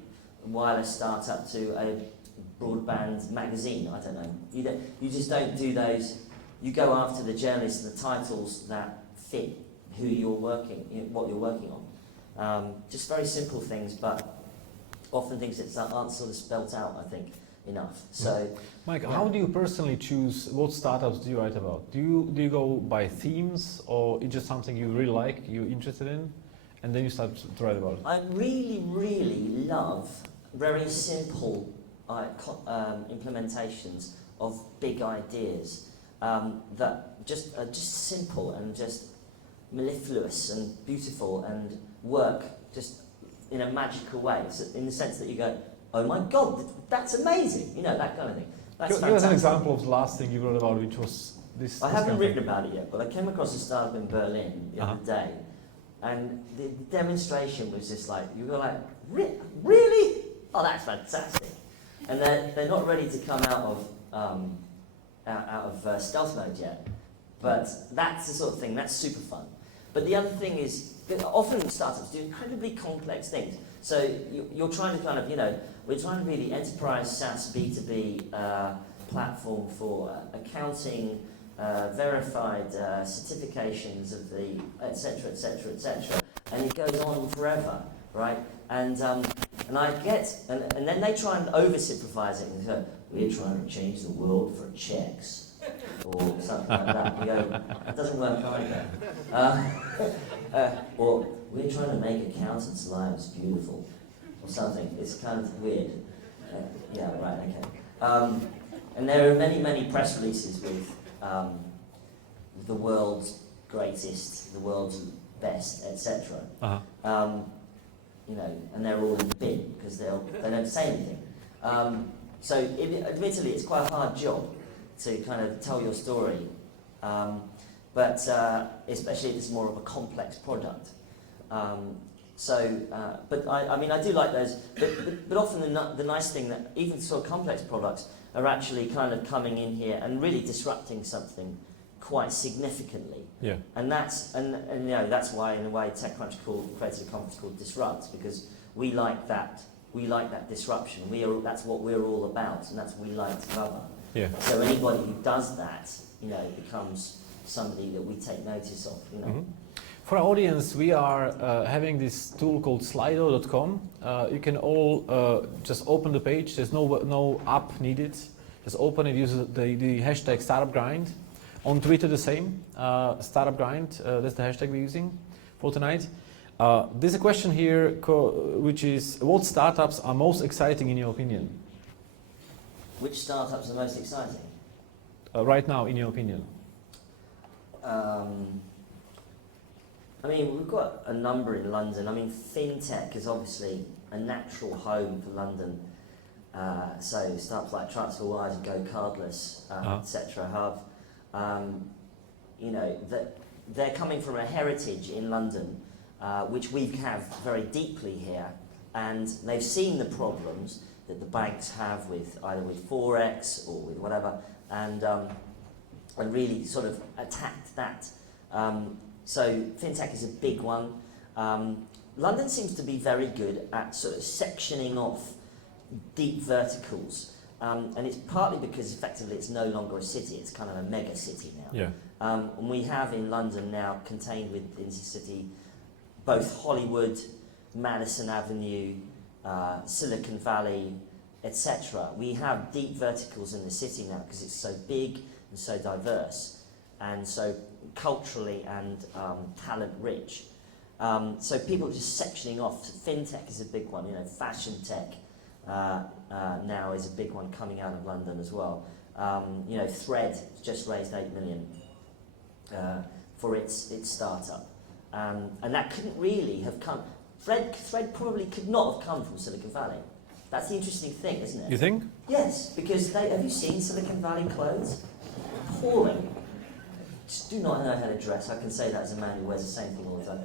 wireless startup to a broadband magazine. I don't know. You just don't do those. You go after the journalists, the titles that fit who what you're working on. Just very simple things, but often things that aren't sort of spelt out, I think, enough. So, Mike, how do you personally choose what startups do you write about? Do you go by themes, or it's just something you really like, you're interested in, and then you start to write about it? I really, really love very simple implementations of big ideas that just are just simple and just mellifluous and beautiful and work just in a magical way. So in the sense that you go, oh my God, that's amazing, that kind of thing. That's Give us an example of the last thing you wrote about, which was this. I haven't written about it yet, but I came across a startup in Berlin the other day, and the demonstration was just like, you were like, really? Oh, that's fantastic. And they're not ready to come out of stealth mode yet, but that's the sort of thing, that's super fun. But the other thing is, that often startups do incredibly complex things. So you're trying to kind of, we're trying to be the enterprise SaaS B2B platform for accounting, verified certifications of the et cetera, et cetera, et cetera. And it goes on forever, right? And I get, and then they try and over-simplify it and go, we're trying to change the world for checks. Or something like that. You go, it doesn't work either. Or we're trying to make accountants' lives beautiful, or something. It's kind of weird. Yeah, right, okay. And there are many, many press releases with the world's greatest, the world's best, etc. And they're all in the bin because they don't say anything. So admittedly, it's quite a hard job to kind of tell your story, but especially if it's more of a complex product. But I do like those, but often the nice thing that even sort of complex products are actually kind of coming in here and really disrupting something quite significantly. Yeah. And that's why in a way TechCrunch created a conference called Disrupt, because we like that disruption. That's what we're all about, and that's what we like to cover. Yeah. So anybody who does that, becomes somebody that we take notice of. Mm-hmm. For our audience, we are having this tool called Slido.com. You can all just open the page. There's no app needed. Just open it. Use the hashtag StartupGrind. On Twitter, the same. StartupGrind. That's the hashtag we're using for tonight. There's a question here, which is: what startups are most exciting in your opinion? Which startups are most exciting? Right now, in your opinion? We've got a number in London. FinTech is obviously a natural home for London. So startups like TransferWise and Go Cardless, etc. have, they're coming from a heritage in London, which we have very deeply here, and they've seen the problems that the banks have with either with Forex or with whatever, and really sort of attacked that. So FinTech is a big one. London seems to be very good at sort of sectioning off deep verticals, and it's partly because effectively it's no longer a city, it's kind of a mega city now. Yeah. And we have in London now contained within the city both Hollywood, Madison Avenue, Silicon Valley, etc. We have deep verticals in the city now because it's so big and so diverse and so culturally and talent rich. So people are just sectioning off. FinTech is a big one, fashion tech now is a big one coming out of London as well. Thread just raised 8 million for its startup. And that couldn't really have come. Thread probably could not have come from Silicon Valley. That's the interesting thing, isn't it? You think? Yes, because have you seen Silicon Valley clothes? Appalling. Just do not know how to dress. I can say that as a man who wears the same thing all the time.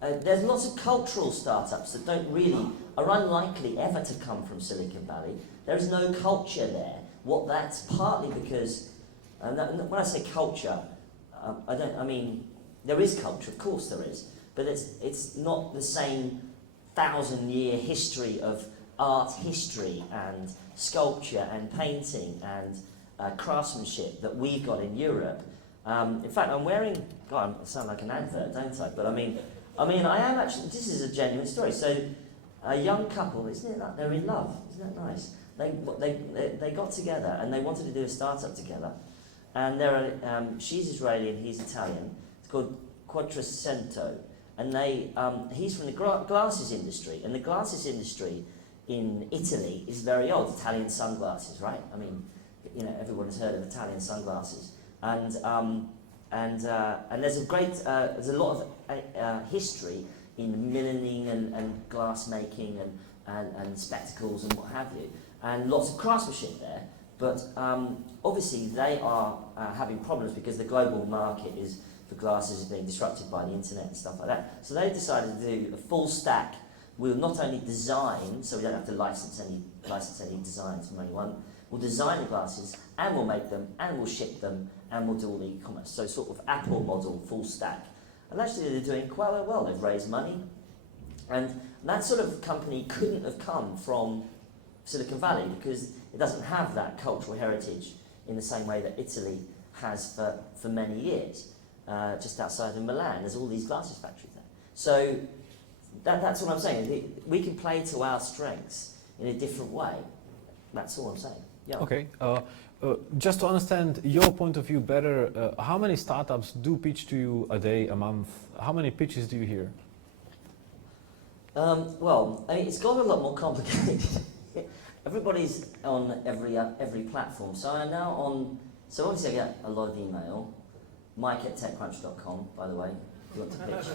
But there's lots of cultural startups that are unlikely ever to come from Silicon Valley. There is no culture there. That's partly because, and when I say culture, I mean, there is culture, of course there is, but it's not the same 1,000-year history of art history and sculpture and painting and craftsmanship that we've got in Europe. In fact, I'm wearing, God, I sound like an advert, don't I? But I mean, I am actually, this is a genuine story. So a young couple, isn't it, they're in love, isn't that nice? They got together and they wanted to do a startup together. And she's Israeli and he's Italian. It's called Quattrocento. And he's from the glasses industry. And the glasses industry in Italy is very old. Italian sunglasses, right? I mean, you know, everyone's heard of Italian sunglasses. And there's a lot of history in millining and glass making and spectacles and what have you. And lots of craftsmanship there. But obviously they are having problems because the global market for glasses is being disrupted by the internet and stuff like that. So they decided to do a full stack. We'll not only design, so we don't have to license any designs from anyone. We'll design the glasses and we'll make them and we'll ship them and we'll do all the e-commerce. So sort of Apple model, full stack. And actually they're doing quite well. They've raised money. And that sort of company couldn't have come from Silicon Valley because it doesn't have that cultural heritage in the same way that Italy has for many years. Just outside of Milan, there's all these glasses factories there. So that's what I'm saying. We can play to our strengths in a different way. That's all I'm saying. Yeah. Okay. Just to understand your point of view better, how many startups do pitch to you a day, a month? How many pitches do you hear? Well, I mean, it's got a lot more complicated. Everybody's on every platform. So I'm now on. So obviously I get a lot of email. Mike at TechCrunch.com, by the way, if you want to pitch.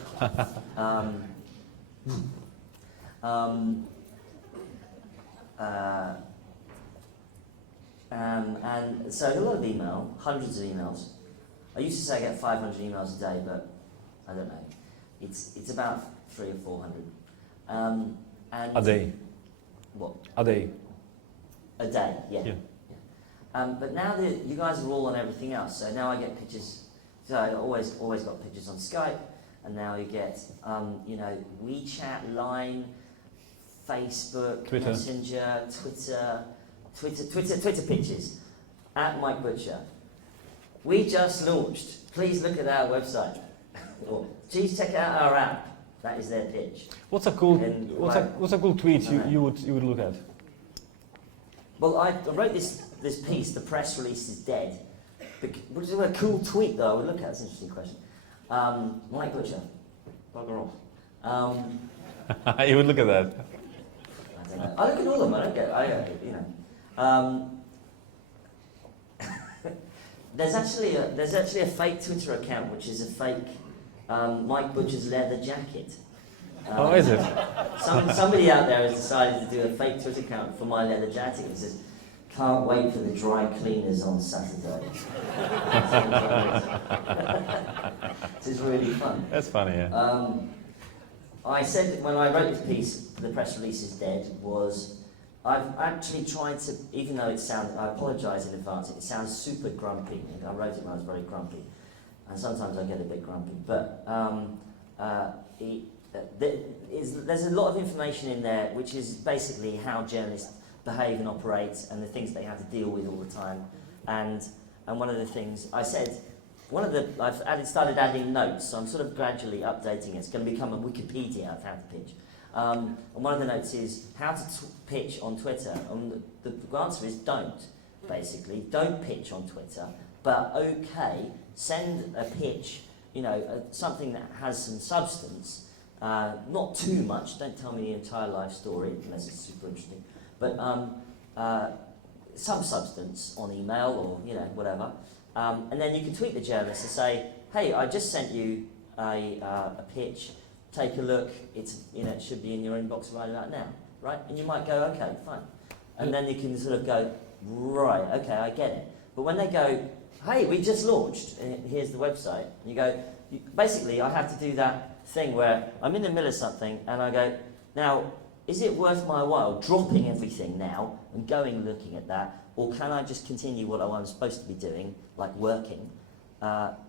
And so a lot of email, hundreds of emails. I used to say I get 500 emails a day, but I don't know. It's about 300 or 400. And a day. What? A day. A day, yeah. But now that you guys are all on everything else, so now I get pitches. So I always got pitches on Skype, and now you get WeChat, Line, Facebook, Twitter. Messenger, Twitter pitches at Mike Butcher. We just launched. Please look at our website. Or please check out our app. That is their pitch. What's a cool tweet you would look at? Well, I wrote this piece. The press release is dead. Which is a cool tweet though. I would look at. That's an interesting question. Mike Butcher, bugger off. You would look at that. I don't know. I look at all of them. I don't get. You know. There's actually a fake Twitter account which is a fake Mike Butcher's leather jacket. Oh, is it? Somebody out there has decided to do a fake Twitter account for my leather jacket. It says, "Can't wait for the dry cleaners on Saturday." This is really fun. That's funny, yeah. I said when I wrote this piece, the press release is dead, was I've actually tried to, even though I apologise in advance, it sounds super grumpy. I wrote it when I was very grumpy, and sometimes I get a bit grumpy, but there's a lot of information in there which is basically how journalists behave and operate and the things they have to deal with all the time. And one of the things I said, I've started adding notes, so I'm sort of gradually updating it. It's going to become a Wikipedia of how to pitch. And one of the notes is how to pitch on Twitter. And the answer is don't, basically. Don't pitch on Twitter, but okay, send a pitch, something that has some substance. Not too much, don't tell me the entire life story, unless it's super interesting. But some substance on email or whatever, and then you can tweet the journalist and say, "Hey, I just sent you a pitch. Take a look. It should be in your inbox right about now, right?" And you might go, "Okay, fine," and then you can sort of go, "Right, okay, I get it." But when they go, "Hey, we just launched. And here's the website," and you go, basically, I have to do that thing where I'm in the middle of something and I go, "Now, is it worth my while dropping everything now and going looking at that, or can I just continue what I'm supposed to be doing, like working,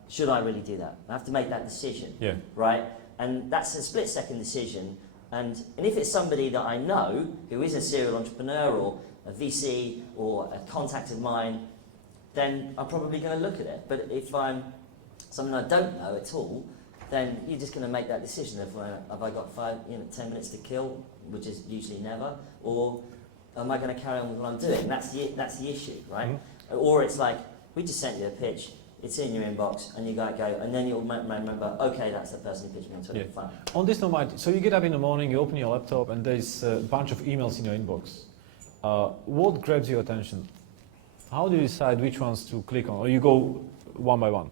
should I really do that? I have to make that decision, Yeah. right? And that's a split-second decision. And if it's somebody that I know, who is a serial entrepreneur or a VC or a contact of mine, then I'm probably going to look at it. But if I'm someone I don't know at all, then you're just going to make that decision of have I got 10 minutes to kill, which is usually never, or am I going to carry on with what I'm doing? That's the issue, right? Mm-hmm. Or it's like, we just sent you a pitch, it's in your inbox, and you go, and then you'll remember, okay, that's the person who pitched me on Twitter. Fine. On this note, so you get up in the morning, you open your laptop, and there's a bunch of emails in your inbox. What grabs your attention? How do you decide which ones to click on, or you go one by one?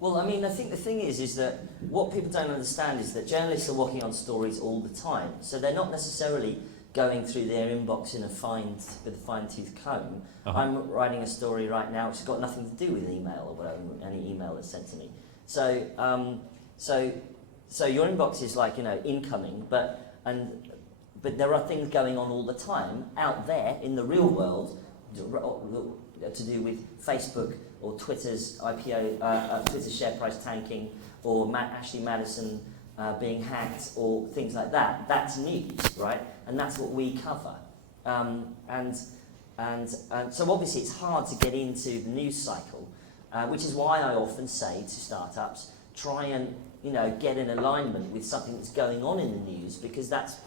Well, I mean, I think the thing is that what people don't understand is that journalists are working on stories all the time, so they're not necessarily going through their inbox with a fine-tooth comb. Uh-huh. I'm writing a story right now which has got nothing to do with email or whatever, any email that's sent to me. So, so your inbox is like, incoming, but there are things going on all the time out there in the real world to do with Facebook or Twitter's IPO, Twitter's share price tanking, or Ashley Madison being hacked, or things like that. That's news, right? And that's what we cover. And so obviously it's hard to get into the news cycle, which is why I often say to startups, try and get in alignment with something that's going on in the news, because that's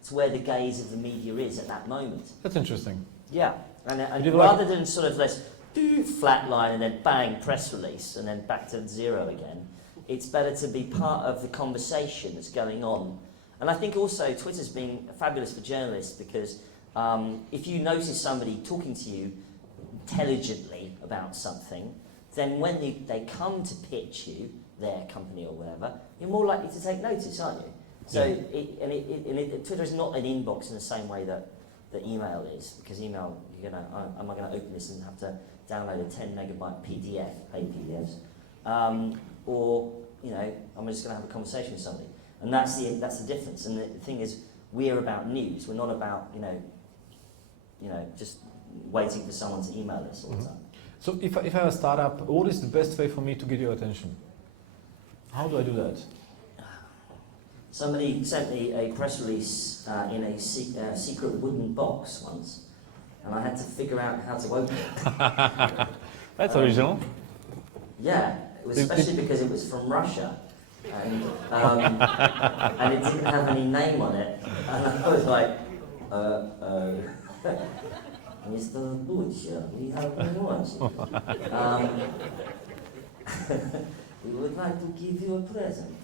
it's where the gaze of the media is at that moment. That's interesting. Yeah, and rather than sort of let's do flatline and then bang, press release, and then back to zero again, it's better to be part of the conversation that's going on. And I think also Twitter's been fabulous for journalists, because if you notice somebody talking to you intelligently about something, then when they come to pitch you, their company or whatever, you're more likely to take notice, aren't you? So Twitter is not an inbox in the same way that email is, because email, am I going to open this and have to download a 10 megabyte PDF, paid PDFs, or I'm just going to have a conversation with somebody, and that's the difference. And the thing is, we're about news. We're not about just waiting for someone to email us all the time. So if I have a startup, what is the best way for me to get your attention? How do I do that? Somebody sent me a press release in a secret wooden box once, and I had to figure out how to open it. That's original. Yeah, it was especially because it was from Russia, and it didn't have any name on it, and I was like, Mr. Butcher, we have been watching. We would like to give you a present.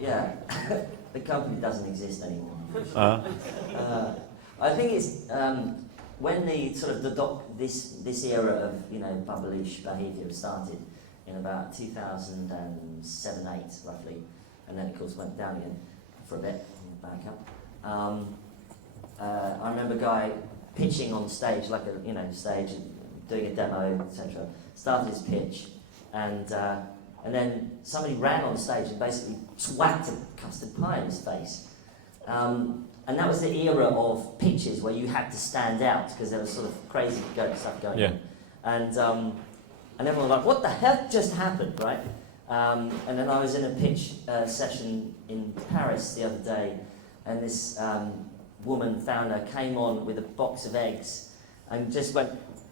Yeah, the company doesn't exist anymore. I think it's when the sort of this era of publish behaviour started in about 2007-8 roughly, and then of course went down again for a bit, back up. I remember a guy pitching on stage, like stage, doing a demo, etc. Started his pitch, and then somebody ran on stage and basically whacked a custard pie in his face. And that was the era of pitches where you had to stand out because there was sort of crazy stuff going on. And everyone was like, what the heck just happened, right? And then I was in a pitch session in Paris the other day, and this woman founder came on with a box of eggs and just went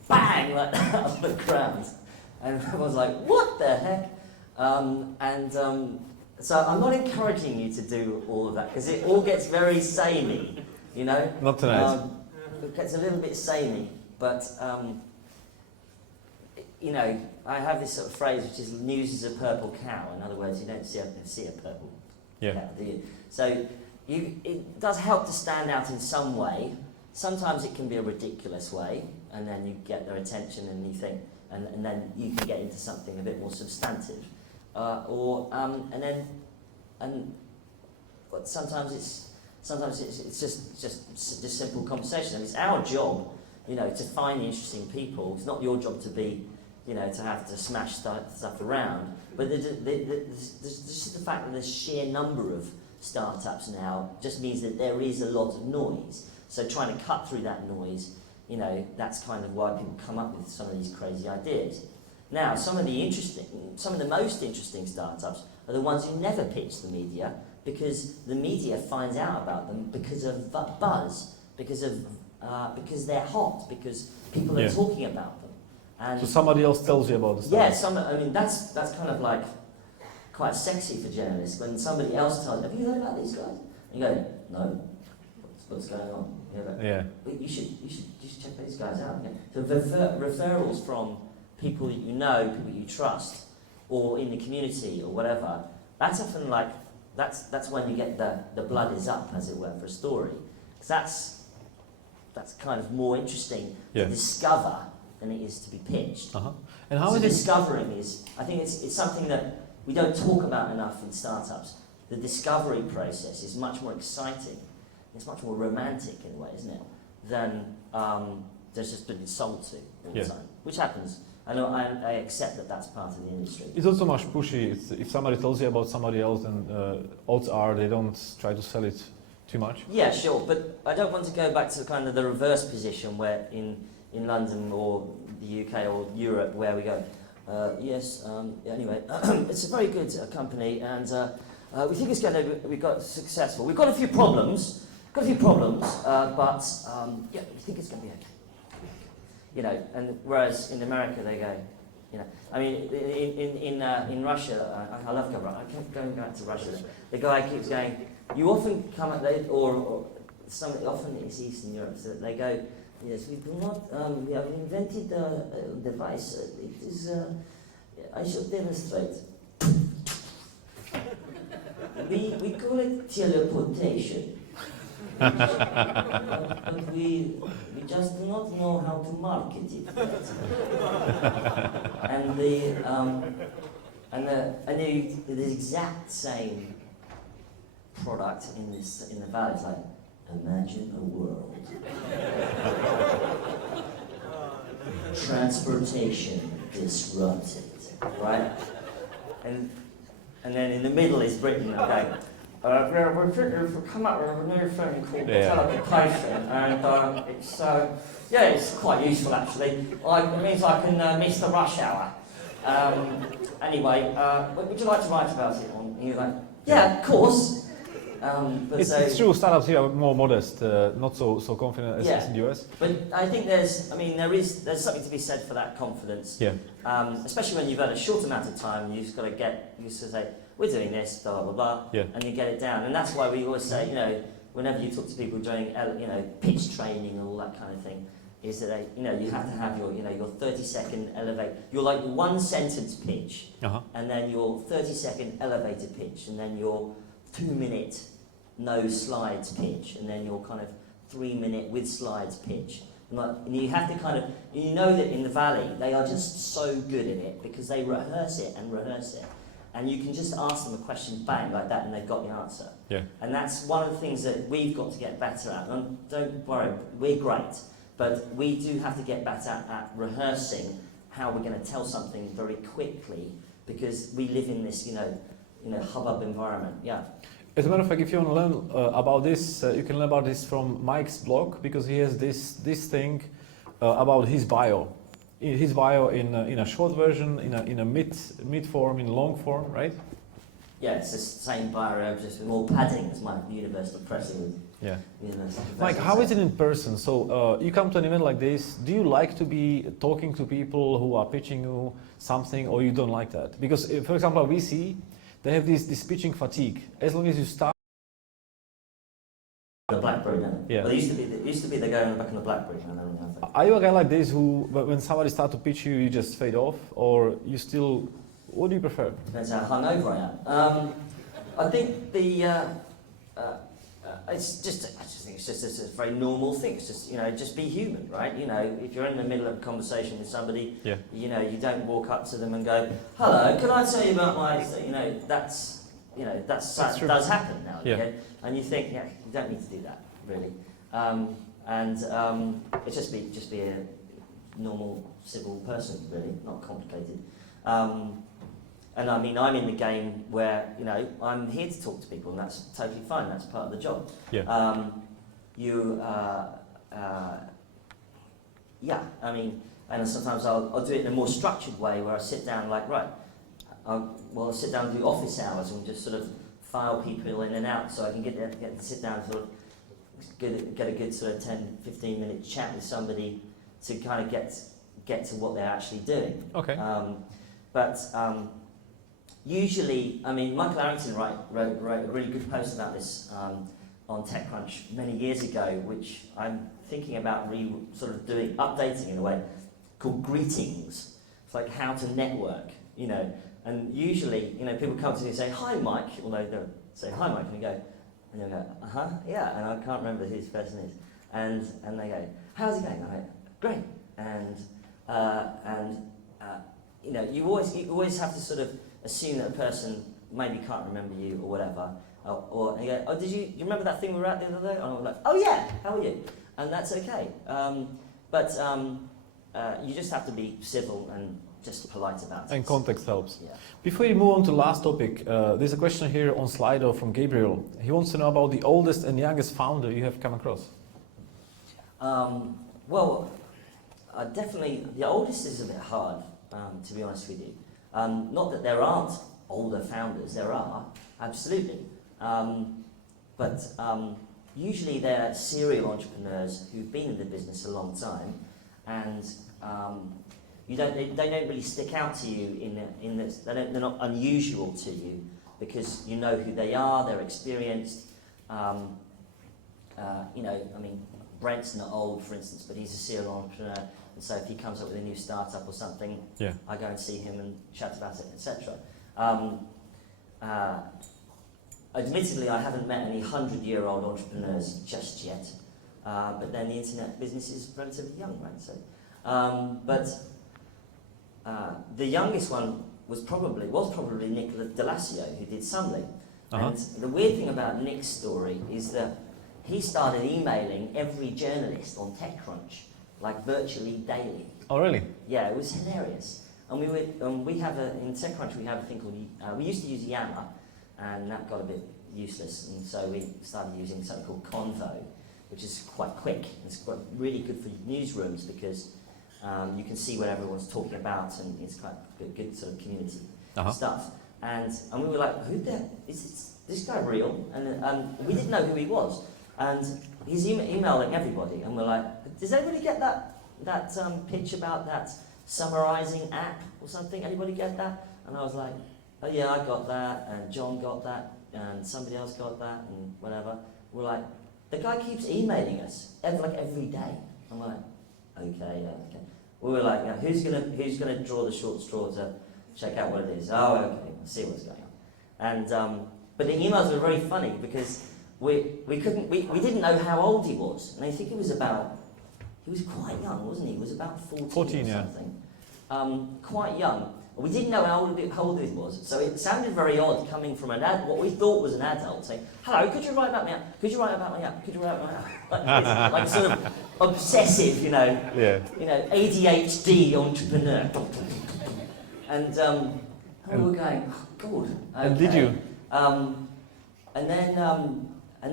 bang like that off the ground. And everyone was like, what the heck? So I'm not encouraging you to do all of that, because it all gets very samey, Not tonight. It gets a little bit samey, but I have this sort of phrase which is news is a purple cow. In other words, you don't see a purple cow, do you? So it does help to stand out in some way. Sometimes it can be a ridiculous way, and then you get their attention and you think, and then you can get into something a bit more substantive. But sometimes it's just simple conversation. And it's our job, to find interesting people. It's not your job to be, to have to smash stuff around. But just the fact that the sheer number of startups now just means that there is a lot of noise. So trying to cut through that noise, that's kind of why people come up with some of these crazy ideas. Now, some of the most interesting startups are the ones who never pitch the media, because the media finds out about them because of buzz, because they're hot, because people are talking about them. And so somebody else tells you about the stuff. Yeah, I mean that's kind of like quite sexy for journalists when somebody else tells you, have you heard about these guys? And you go, no, what's going on? But you should check these guys out. Okay? So referrals from people that you know, people you trust, or in the community or whatever, that's often like, that's when you get the blood is up, as it were, for a story. Because that's kind of more interesting to discover than it is to be pitched. And how so is it discovering I think it's something that we don't talk about enough in startups. The discovery process is much more exciting. It's much more romantic in a way, isn't it? Than there's just been sold to all the time, which happens. I know. I accept that that's part of the industry. It's also much pushy. If somebody tells you about somebody else, then odds are they don't try to sell it too much. Yeah, sure, but I don't want to go back to kind of the reverse position where in London or the UK or Europe where we go, anyway, it's a very good company, and we think it's going to be successful. We've got a few problems, but we think it's going to be okay. You know, and whereas in America they go, you know, I mean, in Russia, I love I keep going back to Russia. The guy keeps going, you often come at often it's Eastern Europe, so they go, yes, we do not, we have invented a device, it is, I shall demonstrate. We call it teleportation. but we just do not know how to market it yet. and the exact same product in the valley. It's like, imagine a world. Transportation disrupted, right? And then in the middle is Britain, okay. We've come up with a new thing called teleportation, and it's quite useful actually. It means I can miss the rush hour. Anyway, would you like to write about it? And you're like, yeah, of course. But it's true. Startups here are more modest, not so confident as in the US. But I think there's something to be said for that confidence. Yeah. Especially when you've had a short amount of time, you've just got to get used to say, we're doing this, blah blah blah, and you get it down. And that's why we always say, you know, whenever you talk to people doing, pitch training and all that kind of thing, is that you have to have your 30-second your like 1 sentence pitch, and then your 30-second elevator pitch, and then your 2-minute no slides pitch, and then your kind of 3-minute with slides pitch. And you have to kind of, you know that in the Valley, they are just so good at it because they rehearse it. And you can just ask them a question, bang, like that, and they've got the answer. Yeah. And that's one of the things that we've got to get better at. And don't worry, we're great, but we do have to get better at rehearsing how we're going to tell something very quickly, because we live in this, hubbub environment. Yeah. As a matter of fact, if you want to learn about this, you can learn about this from Mike's blog, because he has this thing about his bio. His bio in a short version, in a mid form, in long form, right? Yeah, it's the same bio, just with more padding as my Universal Pressing. Yeah. Universal Mike, how is it in person? So you come to an event like this. Do you like to be talking to people who are pitching you something, or you don't like that? Because, for example, we see they have this pitching fatigue. As long as you start. The BlackBerry, don't it? Yeah. Well, it used to be they go in the back on the BlackBerry. Are you a guy like this who, when somebody starts to pitch you, you just fade off, or you still? What do you prefer? Depends how hungover I am. I think I just think it's just a very normal thing. It's just just be human, right? If you're in the middle of a conversation with somebody, you don't walk up to them and go, "Hello, can I tell you about my?" That's that does happen now. Yeah. And you think, you don't need to do that, really. It's just be a normal civil person, really, not complicated. And I mean, I'm in the game where, I'm here to talk to people, and that's totally fine. That's part of the job. Yeah. I mean, And sometimes I'll do it in a more structured way where I sit down like, right, I'll sit down and do office hours and just sort of file people in and out so I can get to sit down and sort of get a good sort of 10, 15 minute chat with somebody to kind of get to what they're actually doing. Okay. But usually, I mean, Michael Arrington wrote a really good post about this on TechCrunch many years ago, which I'm thinking about updating in a way, called Greetings. It's like how to network, you know. And usually, you know, people come to me and say, "Hi, Mike," although they'll say, "Hi, Mike," and you'll go, "Uh-huh, yeah," and I can't remember who this person is. And they go, "How's it going?" I go, "Great." And you know, you always have to sort of assume that a person maybe can't remember you or whatever. Or you go, "Oh, do you remember that thing we were at the other day?" And I'm like, "Oh yeah, how are you?" And that's okay. But you just have to be civil and just polite about it. And context helps. Yeah. Before you move on to the last topic, there's a question here on Slido from Gabriel. He wants to know about the oldest and youngest founder you have come across. Well, definitely the oldest is a bit hard, to be honest with you. Not that there aren't older founders, there are, absolutely. But usually they're serial entrepreneurs who've been in the business a long time, and they don't really stick out to you in this. They're not unusual to you because you know who they are. They're experienced. You know, I mean, Brent's not old, for instance, but he's a serial entrepreneur, and so if he comes up with a new startup or something, yeah, I go and see him and chat about it, etc. Admittedly, I haven't met any 100-year-old entrepreneurs just yet, but then the internet business is relatively young, right? So, the youngest one was probably Nick D'Alassio, who did Sumly. And the weird thing about Nick's story is that he started emailing every journalist on TechCrunch, like virtually daily. Oh, really? Yeah, it was hilarious. And in TechCrunch we have a thing called, we used to use Yammer, and that got a bit useless, and so we started using something called Convo, which is quite quick. It's quite really good for newsrooms because you can see what everyone's talking about, and it's quite good sort of community stuff. And we were like, who the heck is this guy real? And we didn't know who he was. And he's emailing everybody, and we're like, does anybody get that pitch about that summarizing app or something? Anybody get that? And I was like, oh yeah, I got that, and John got that, and somebody else got that, and whatever. We're like, the guy keeps emailing us every day. I'm like, okay, yeah, okay. We were like, yeah, who's gonna draw the short straw to check out what it is? Oh, okay, we'll see what's going on. And but the emails were very funny because we didn't know how old he was, and I think he was quite young, wasn't he? He was about 14 or something. Yeah. Quite young. We didn't know how old he was, so it sounded very odd coming from what we thought was an adult saying, "Hello, could you write about me? Could you write about my app? Could you write about my app?" Like sort of obsessive, you know, ADHD entrepreneur. And we were going, oh, God. Okay. And did you? And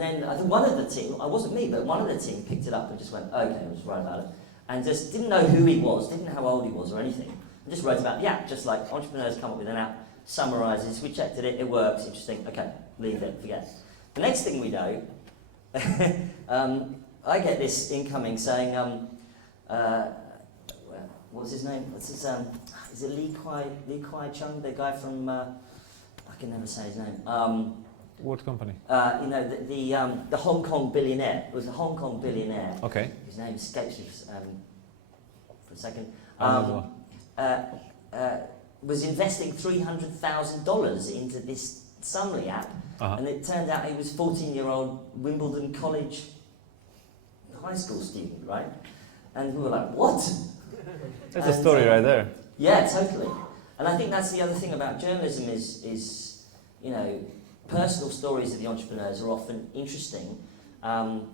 then I think one of the team, it wasn't me, but one of the team picked it up and just went, okay, I'll just write about it. And just didn't know who he was, didn't know how old he was or anything. And just wrote about the app, just like entrepreneurs come up with an app, summarises, we checked it, it works, interesting, okay, leave it, forget. The next thing we know, I get this incoming saying, what's his name? Is it Li Kuai Chung, the guy from, I can never say his name. What company? You know, the Hong Kong billionaire. It was a Hong Kong billionaire. Okay. His name escapes me for a second. Was investing $300,000 into this Sumly app, and it turned out he was 14-year-old Wimbledon College high school student, right? And we were like, what? That's a story right there. Yeah, totally. And I think that's the other thing about journalism is you know, personal stories of the entrepreneurs are often interesting, in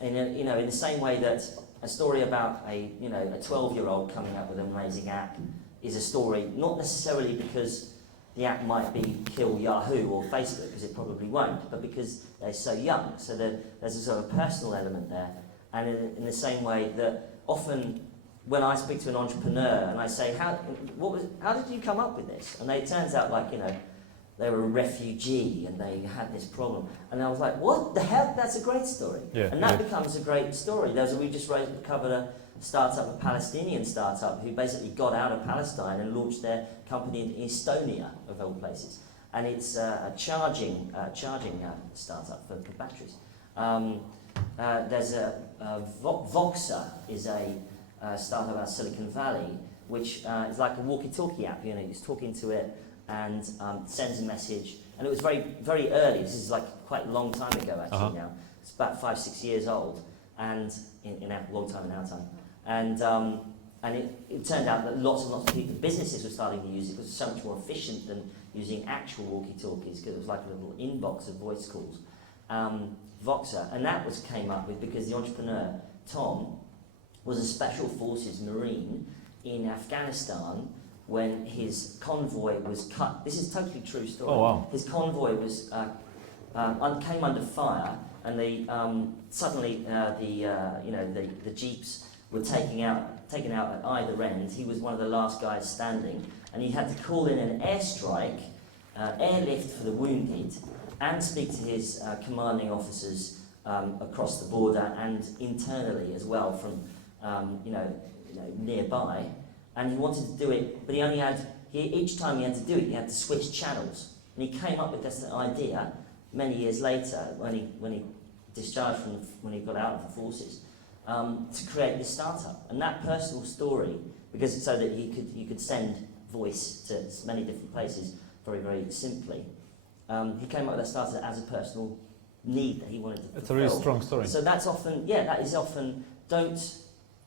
the same way that a story about a 12-year-old coming up with an amazing app is a story, not necessarily because the app might kill Yahoo or Facebook, because it probably won't, but because they're so young. So there's a sort of personal element there, and in the same way that often when I speak to an entrepreneur and I say, how did you come up with this? And it turns out, like, you know, they were a refugee and they had this problem. And I was like, what the hell? That's a great story. Yeah, and that becomes a great story. We just covered a startup, a Palestinian startup, who basically got out of Palestine and launched their company in Estonia, of all places. And it's a charging startup for batteries. There's Voxer is a startup out of Silicon Valley, which is like a walkie-talkie app. You know, you're talking to it and sends a message. And it was very, very early. This is like quite a long time ago, actually. Now it's about 5-6 years old, and in a long time in our time. And it turned out that lots and lots of people, businesses were starting to use it because it's so much more efficient than using actual walkie-talkies, because it was like a little inbox of voice calls. Voxer, and that came up with because the entrepreneur Tom was a special forces Marine in Afghanistan when his convoy was cut. This is a totally true story. Oh, wow. His convoy was came under fire, and suddenly the jeeps were taken out at either end. He was one of the last guys standing, and he had to call in an airstrike, airlift for the wounded, and speak to his commanding officers across the border and internally as well from nearby. And he wanted to do it, but each time he had to do it, he had to switch channels. And he came up with this idea many years later when he discharged when he got out of the forces, to create this startup. And that personal story, because so that he could send voice to many different places very, very simply. He came up with that startup as a personal need that he wanted to fulfill. It's a really strong story. So that is often, don't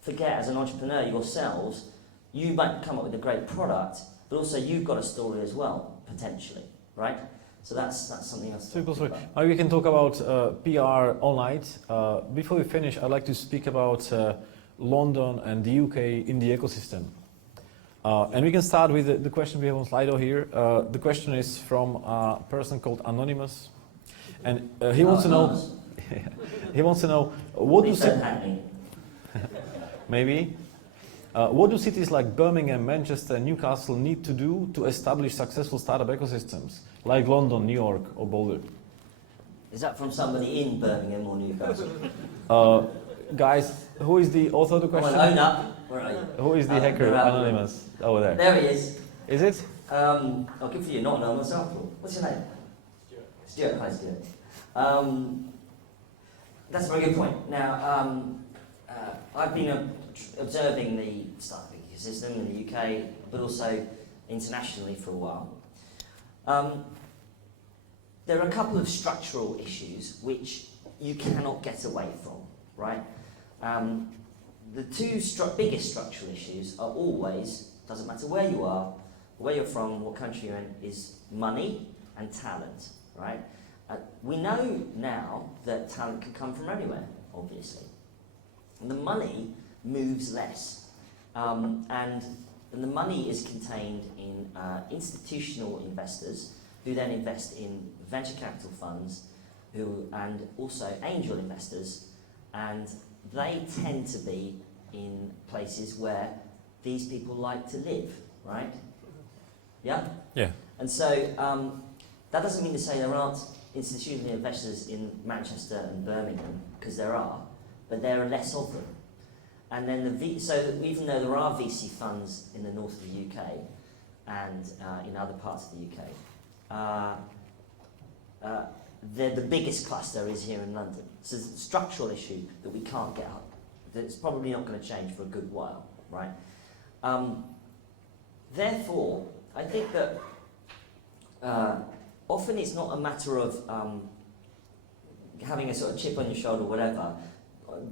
forget, as an entrepreneur yourselves, you might come up with a great product, but also you've got a story as well, potentially, right? So that's something else. Super story. Maybe we can talk about PR all night. Before we finish, I'd like to speak about London and the UK in the ecosystem. And we can start with the question we have on Slido here. The question is from a person called Anonymous, and he wants to know. He wants to know what do maybe what do cities like Birmingham, Manchester, and Newcastle need to do to establish successful startup ecosystems like London, New York, or Boulder? Is that from somebody in Birmingham or Newcastle? Guys, who is the author of the question? Own up. Where are you? Who is the hacker? Anonymous. Over there. There he is. Is it? Good for you, not anonymous after all. What's your name? Stuart. Hi, Stuart. That's a very good point. Now, I've been observing the startup ecosystem in the UK, but also internationally for a while. There are a couple of structural issues which you cannot get away from, right? The two biggest structural issues are always, doesn't matter where you are, where you're from, what country you're in, is money and talent, right? We know now that talent can come from anywhere, obviously. And the money moves less. And the money is contained in institutional investors who then invest in venture capital funds and also angel investors, and they tend to be in places where these people like to live, right? Yeah? Yeah. And so that doesn't mean to say there aren't institutional investors in Manchester and Birmingham, because there are, but there are less of them. And then so even though there are VC funds in the north of the UK and in other parts of the UK, the biggest cluster is here in London. So it's a structural issue that we can't get up. It's probably not going to change for a good while, right? Therefore, I think that often it's not a matter of having a sort of chip on your shoulder or whatever.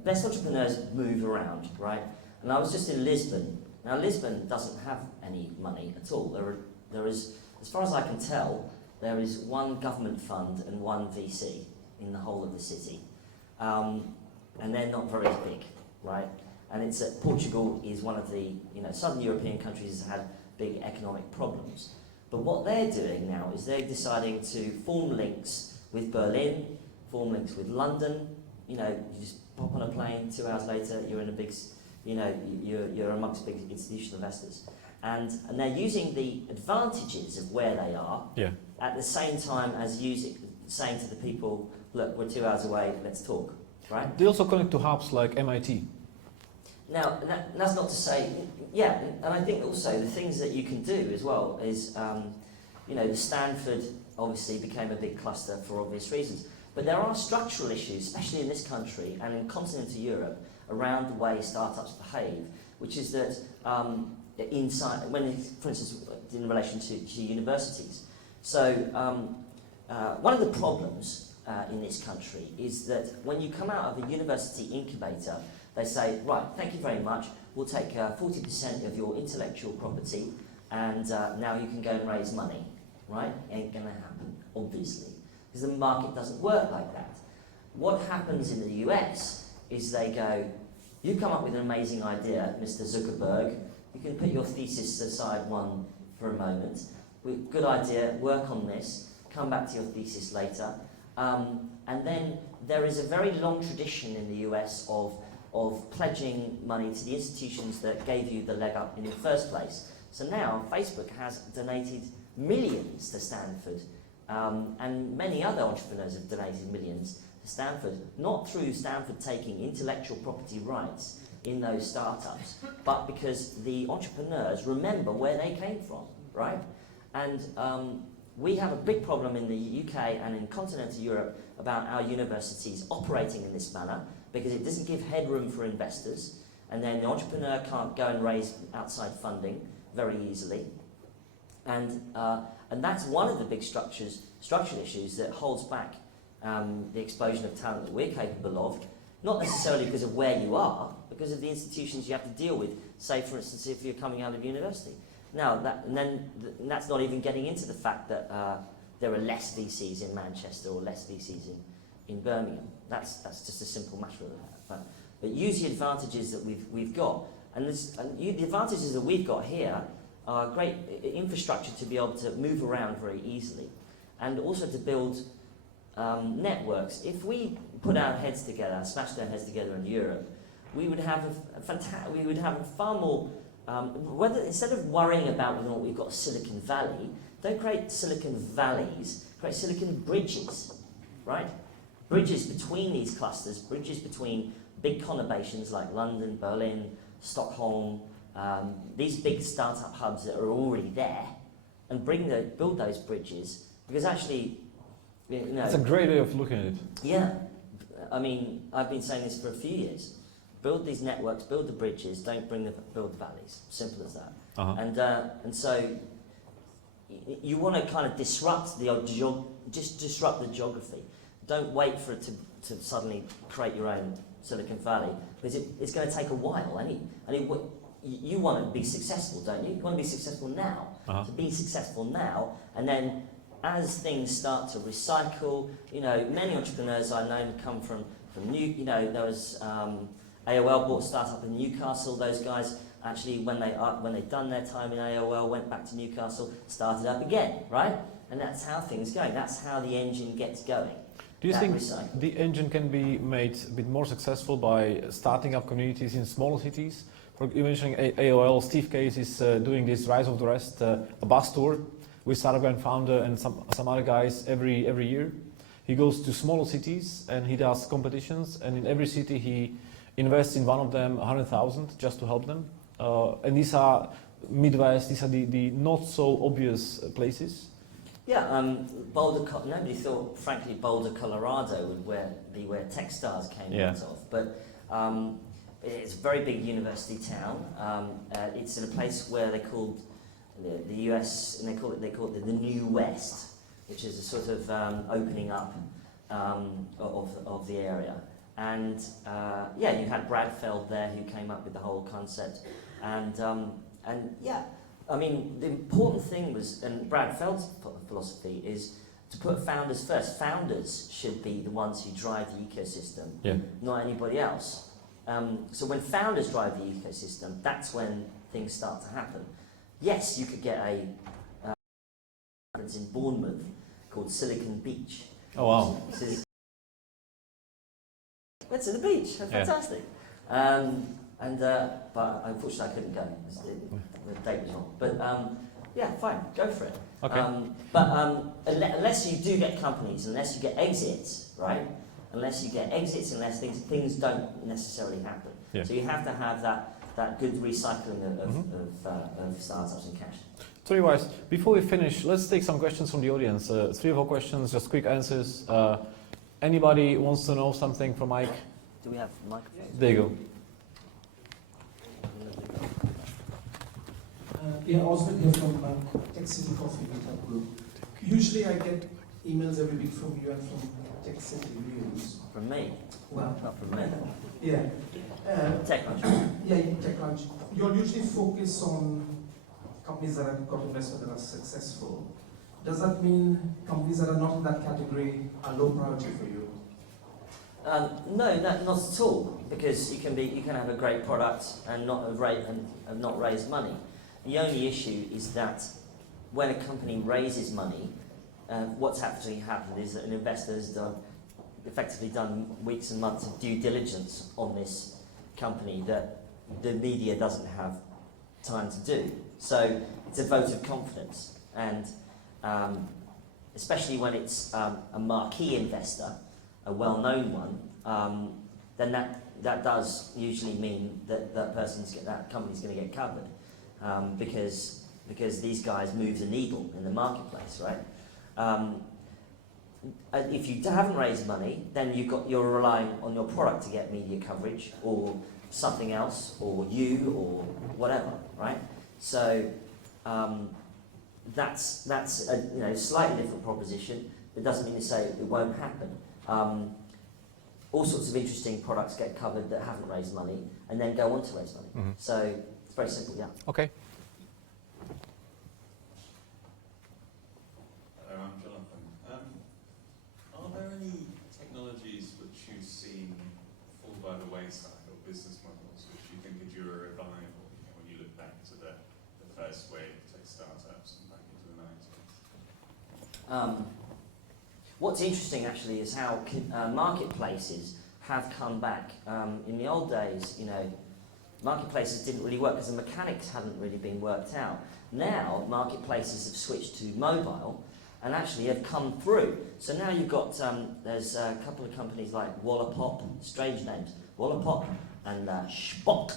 Best entrepreneurs move around, right? And I was just in Lisbon. Now, Lisbon doesn't have any money at all. There is, as far as I can tell, there is one government fund and one VC in the whole of the city. And they're not very big, right? And it's Portugal is one of the southern European countries that had big economic problems. But what they're doing now is they're deciding to form links with Berlin, form links with London. You just pop on a plane, 2 hours later, you're in a big you know, you're amongst big institutional investors. And they're using the advantages of where they are at the same time as saying to the people, look, we're 2 hours away, let's talk, right? They also connect to hubs like MIT. Now, that's not to say, yeah, and I think also the things that you can do as well is, you know, Stanford obviously became a big cluster for obvious reasons, but there are structural issues, especially in this country and in continental Europe, around the way startups behave, which is that for instance, in relation to universities. So one of the problems in this country is that when you come out of a university incubator, they say, right, thank you very much, we'll take 40% of your intellectual property and now you can go and raise money, right? Ain't gonna happen, obviously, because the market doesn't work like that. What happens in the US is they go, you come up with an amazing idea, Mr. Zuckerberg, you can put your thesis aside for a moment. Good idea, work on this, come back to your thesis later. And then there is a very long tradition in the US of pledging money to the institutions that gave you the leg up in the first place. So now Facebook has donated millions to Stanford, and many other entrepreneurs have donated millions to Stanford, not through Stanford taking intellectual property rights in those startups, but because the entrepreneurs remember where they came from, right? And we have a big problem in the UK and in continental Europe about our universities operating in this manner, because it doesn't give headroom for investors, and then the entrepreneur can't go and raise outside funding very easily. And that's one of the big structural issues that holds back the explosion of talent that we're capable of, not necessarily because of where you are, because of the institutions you have to deal with, say for instance if you're coming out of university. Now, that's not even getting into the fact that there are less VCs in Manchester or less VCs in Birmingham. That's just a simple matter of that. But use the advantages that we've got. And the advantages that we've got here are great infrastructure to be able to move around very easily, and also to build networks. If we put our heads together, smashed our heads together in Europe, we would have a far more, instead of worrying about whether or not we've got a Silicon Valley, don't create Silicon Valleys, create Silicon Bridges, right? Bridges between these clusters, bridges between big conurbations like London, Berlin, Stockholm, these big startup hubs that are already there, and build those bridges, because actually, you know, it's a great way of looking at it. Yeah, I mean, I've been saying this for a few years. Build these networks, build the bridges, don't build the valleys. Simple as that. And so you want to kind of disrupt the geography. Don't wait for it to suddenly create your own Silicon Valley, because it's going to take a while. You want to be successful, don't you? You want to be successful now. To be successful now, and then as things start to recycle, you know, many entrepreneurs I know come from there was AOL bought a startup in Newcastle. Those guys actually, when they'd done their time in AOL, went back to Newcastle, started up again, right? And that's how things go. That's how the engine gets going. Do you think the engine can be made a bit more successful by starting up communities in smaller cities? You mentioning AOL, Steve Case is doing this Rise of the Rest, a bus tour with Sargon founder and some other guys every year. He goes to smaller cities and he does competitions, and in every city he invests in one of them 100,000 just to help them. And these are Midwest, these are the not so obvious places. Yeah, nobody thought, frankly, Boulder, Colorado would be where Techstars came out of. But it's a very big university town. It's in a place where they called the US, and they call it the New West, which is a sort of opening up of the area. And you had Brad Feld there who came up with the whole concept. And I mean, the important thing was, and Brad Feld's philosophy is to put founders first. Founders should be the ones who drive the ecosystem, not anybody else. So when founders drive the ecosystem, that's when things start to happen. Yes, you could get a conference in Bournemouth called Silicon Beach. Oh wow! Let's to the beach. Fantastic. And but unfortunately I couldn't go. The date was wrong. But yeah, fine, go for it. Okay. Unless you do get companies, unless you get exits, right? Unless you get exits, unless things don't necessarily happen. Yeah. So you have to have that good recycling of startups and cash. Story-wise, before we finish, let's take some questions from the audience. 3 or 4 questions, just quick answers. Anybody wants to know something from Mike? Do we have microphones? There you go. Yeah, Osman here from Tech City Coffee Meetup Group. Usually I get emails every week from you and from Tech City News. From me? Well, Not from me. Yeah. TechCrunch. Yeah, TechCrunch. You'll usually focus on companies that have got investment that are successful. Does that mean companies that are not in that category are low priority for you? No, not at all. Because you can have a great product and not raise money. The only issue is that when a company raises money, what's actually happened is that an investor has effectively done weeks and months of due diligence on this company that the media doesn't have time to do. So it's a vote of confidence, and especially when it's a marquee investor, a well-known one, then that does usually mean that that company's going to get covered, because these guys move the needle in the marketplace, right? If you haven't raised money, then you're relying on your product to get media coverage, or something else, or you, or whatever, right? So that's a slightly different proposition. It doesn't mean to say it won't happen. All sorts of interesting products get covered that haven't raised money, and then go on to raise money. Mm-hmm. So it's very simple, yeah. Okay. Hello, I'm Jonathan. Are there any technologies which you've seen fall by the wayside, or business models which you think are durable, when you look back to the first wave of tech startups and back into the 90s? What's interesting actually is how marketplaces have come back. In the old days, marketplaces didn't really work because the mechanics hadn't really been worked out. Now, marketplaces have switched to mobile and actually have come through. So now you've got, there's a couple of companies like Wallapop, strange names, Wallapop and Spock.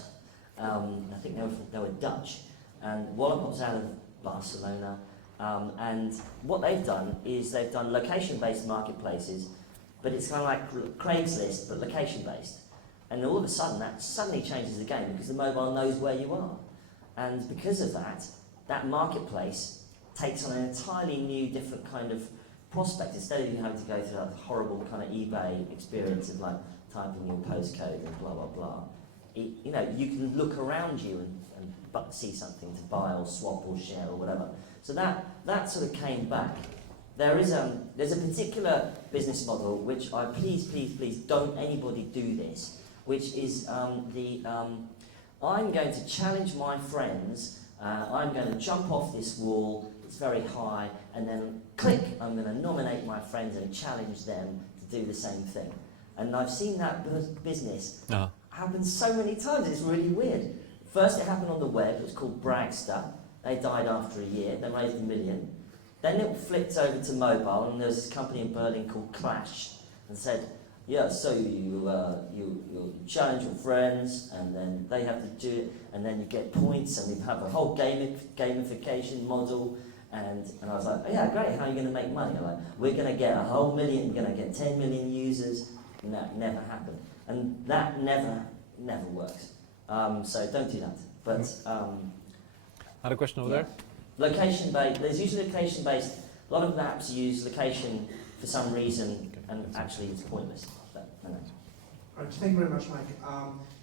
I think they were Dutch. And Wallapop's out of Barcelona. And what they've done is they've done location-based marketplaces, but it's kind of like Craigslist, but location-based. And all of a sudden, that suddenly changes the game because the mobile knows where you are. And because of that, that marketplace takes on an entirely new, different kind of prospect. Instead of you having to go through that horrible kind of eBay experience of like typing your postcode and blah, blah, blah, you can look around you and see something to buy or swap or share or whatever. So that sort of came back. There's a particular business model which please don't anybody do this, which is I'm going to challenge my friends, I'm going to jump off this wall, it's very high, and then click, I'm going to nominate my friends and challenge them to do the same thing. And I've seen that business happen so many times, it's really weird. First it happened on the web, it was called Bragster. They died after a year, they raised $1 million. Then it flipped over to mobile, and there was this company in Berlin called Clash, and said, yeah, so you challenge your friends, and then they have to do it, and then you get points, and we have a whole gamification model. And I was like, oh, yeah, great, how are you going to make money? I'm like, we're going to get a whole million, we're going to get 10 million users. And that never happened. And that never works. So don't do that. But Another question over there? Location-based, there's usually location-based. A lot of apps use location for some reason, and actually it's pointless. But, All right, thank you very much, Mike.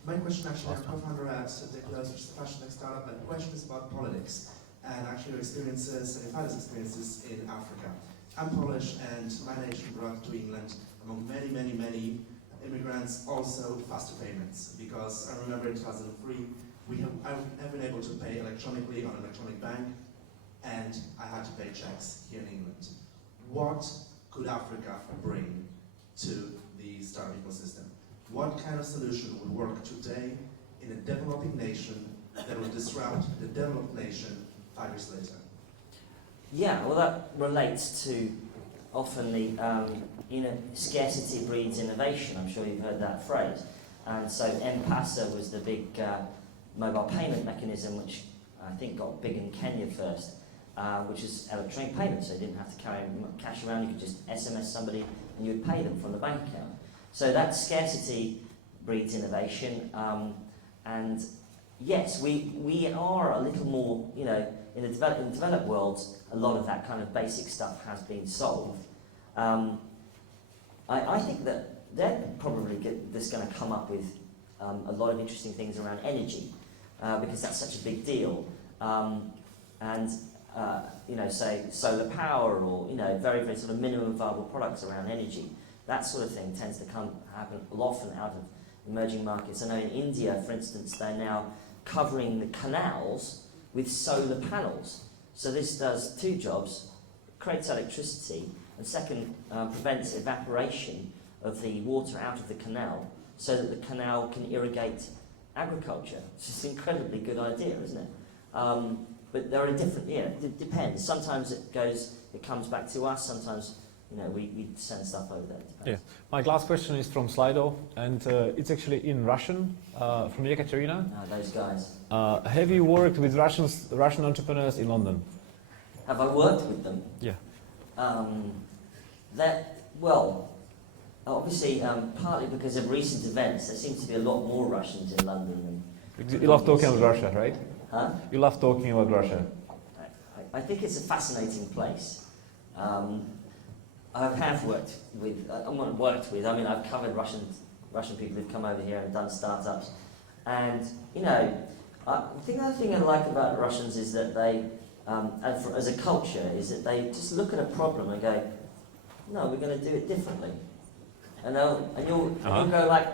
My question actually, I'm co-founder at Ridiculous, which is a fashion tech startup, and the question is about politics, and actually your experiences, and your father's experiences in Africa. I'm Polish, and my nation brought to England, among many immigrants, also faster payments, because I remember in 2003, I've been able to pay electronically on an electronic bank, and I had to pay checks here in England. What could Africa bring to the startup ecosystem? What kind of solution would work today in a developing nation that will disrupt the developed nation 5 years later? Yeah, well, that relates to often the scarcity breeds innovation. I'm sure you've heard that phrase. And so M-Pesa was the big mobile payment mechanism, which I think got big in Kenya first, which is electronic payments. So you didn't have to carry cash around. You could just SMS somebody and you would pay them from the bank account. So that scarcity breeds innovation. And yes, we are a little more, in the developed worlds, a lot of that kind of basic stuff has been solved. I think that they're probably just going to come up with a lot of interesting things around energy, because that's such a big deal. Say solar power or, very, very sort of minimum viable products around energy. That sort of thing tends to happen often out of emerging markets. I know in India, for instance, they're now covering the canals with solar panels. So this does two jobs: creates electricity, and second, prevents evaporation of the water out of the canal, so that the canal can irrigate agriculture. It's just an incredibly good idea, isn't it? But there are different, it depends. Sometimes it comes back to us, sometimes we send stuff over there. Yeah. My last question is from Slido, and it's actually in Russian, from Ekaterina. Those guys. Have you worked with Russian entrepreneurs in London? Have I worked with them? Yeah. Obviously, partly because of recent events, there seems to be a lot more Russians in London than... You love talking about Russia, right? Huh? You love talking about Russia. I think it's a fascinating place. I have worked with, I've covered Russian people who've come over here and done startups. And, I think the other thing I like about Russians is that they, as a culture, is that they just look at a problem and go, no, we're going to do it differently. And you'll go like,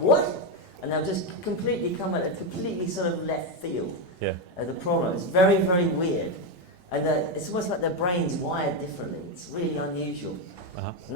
what? And they'll just completely come at a completely sort of left field of the problem. It's very, very weird. And it's almost like their brain's wired differently. It's really unusual. And that's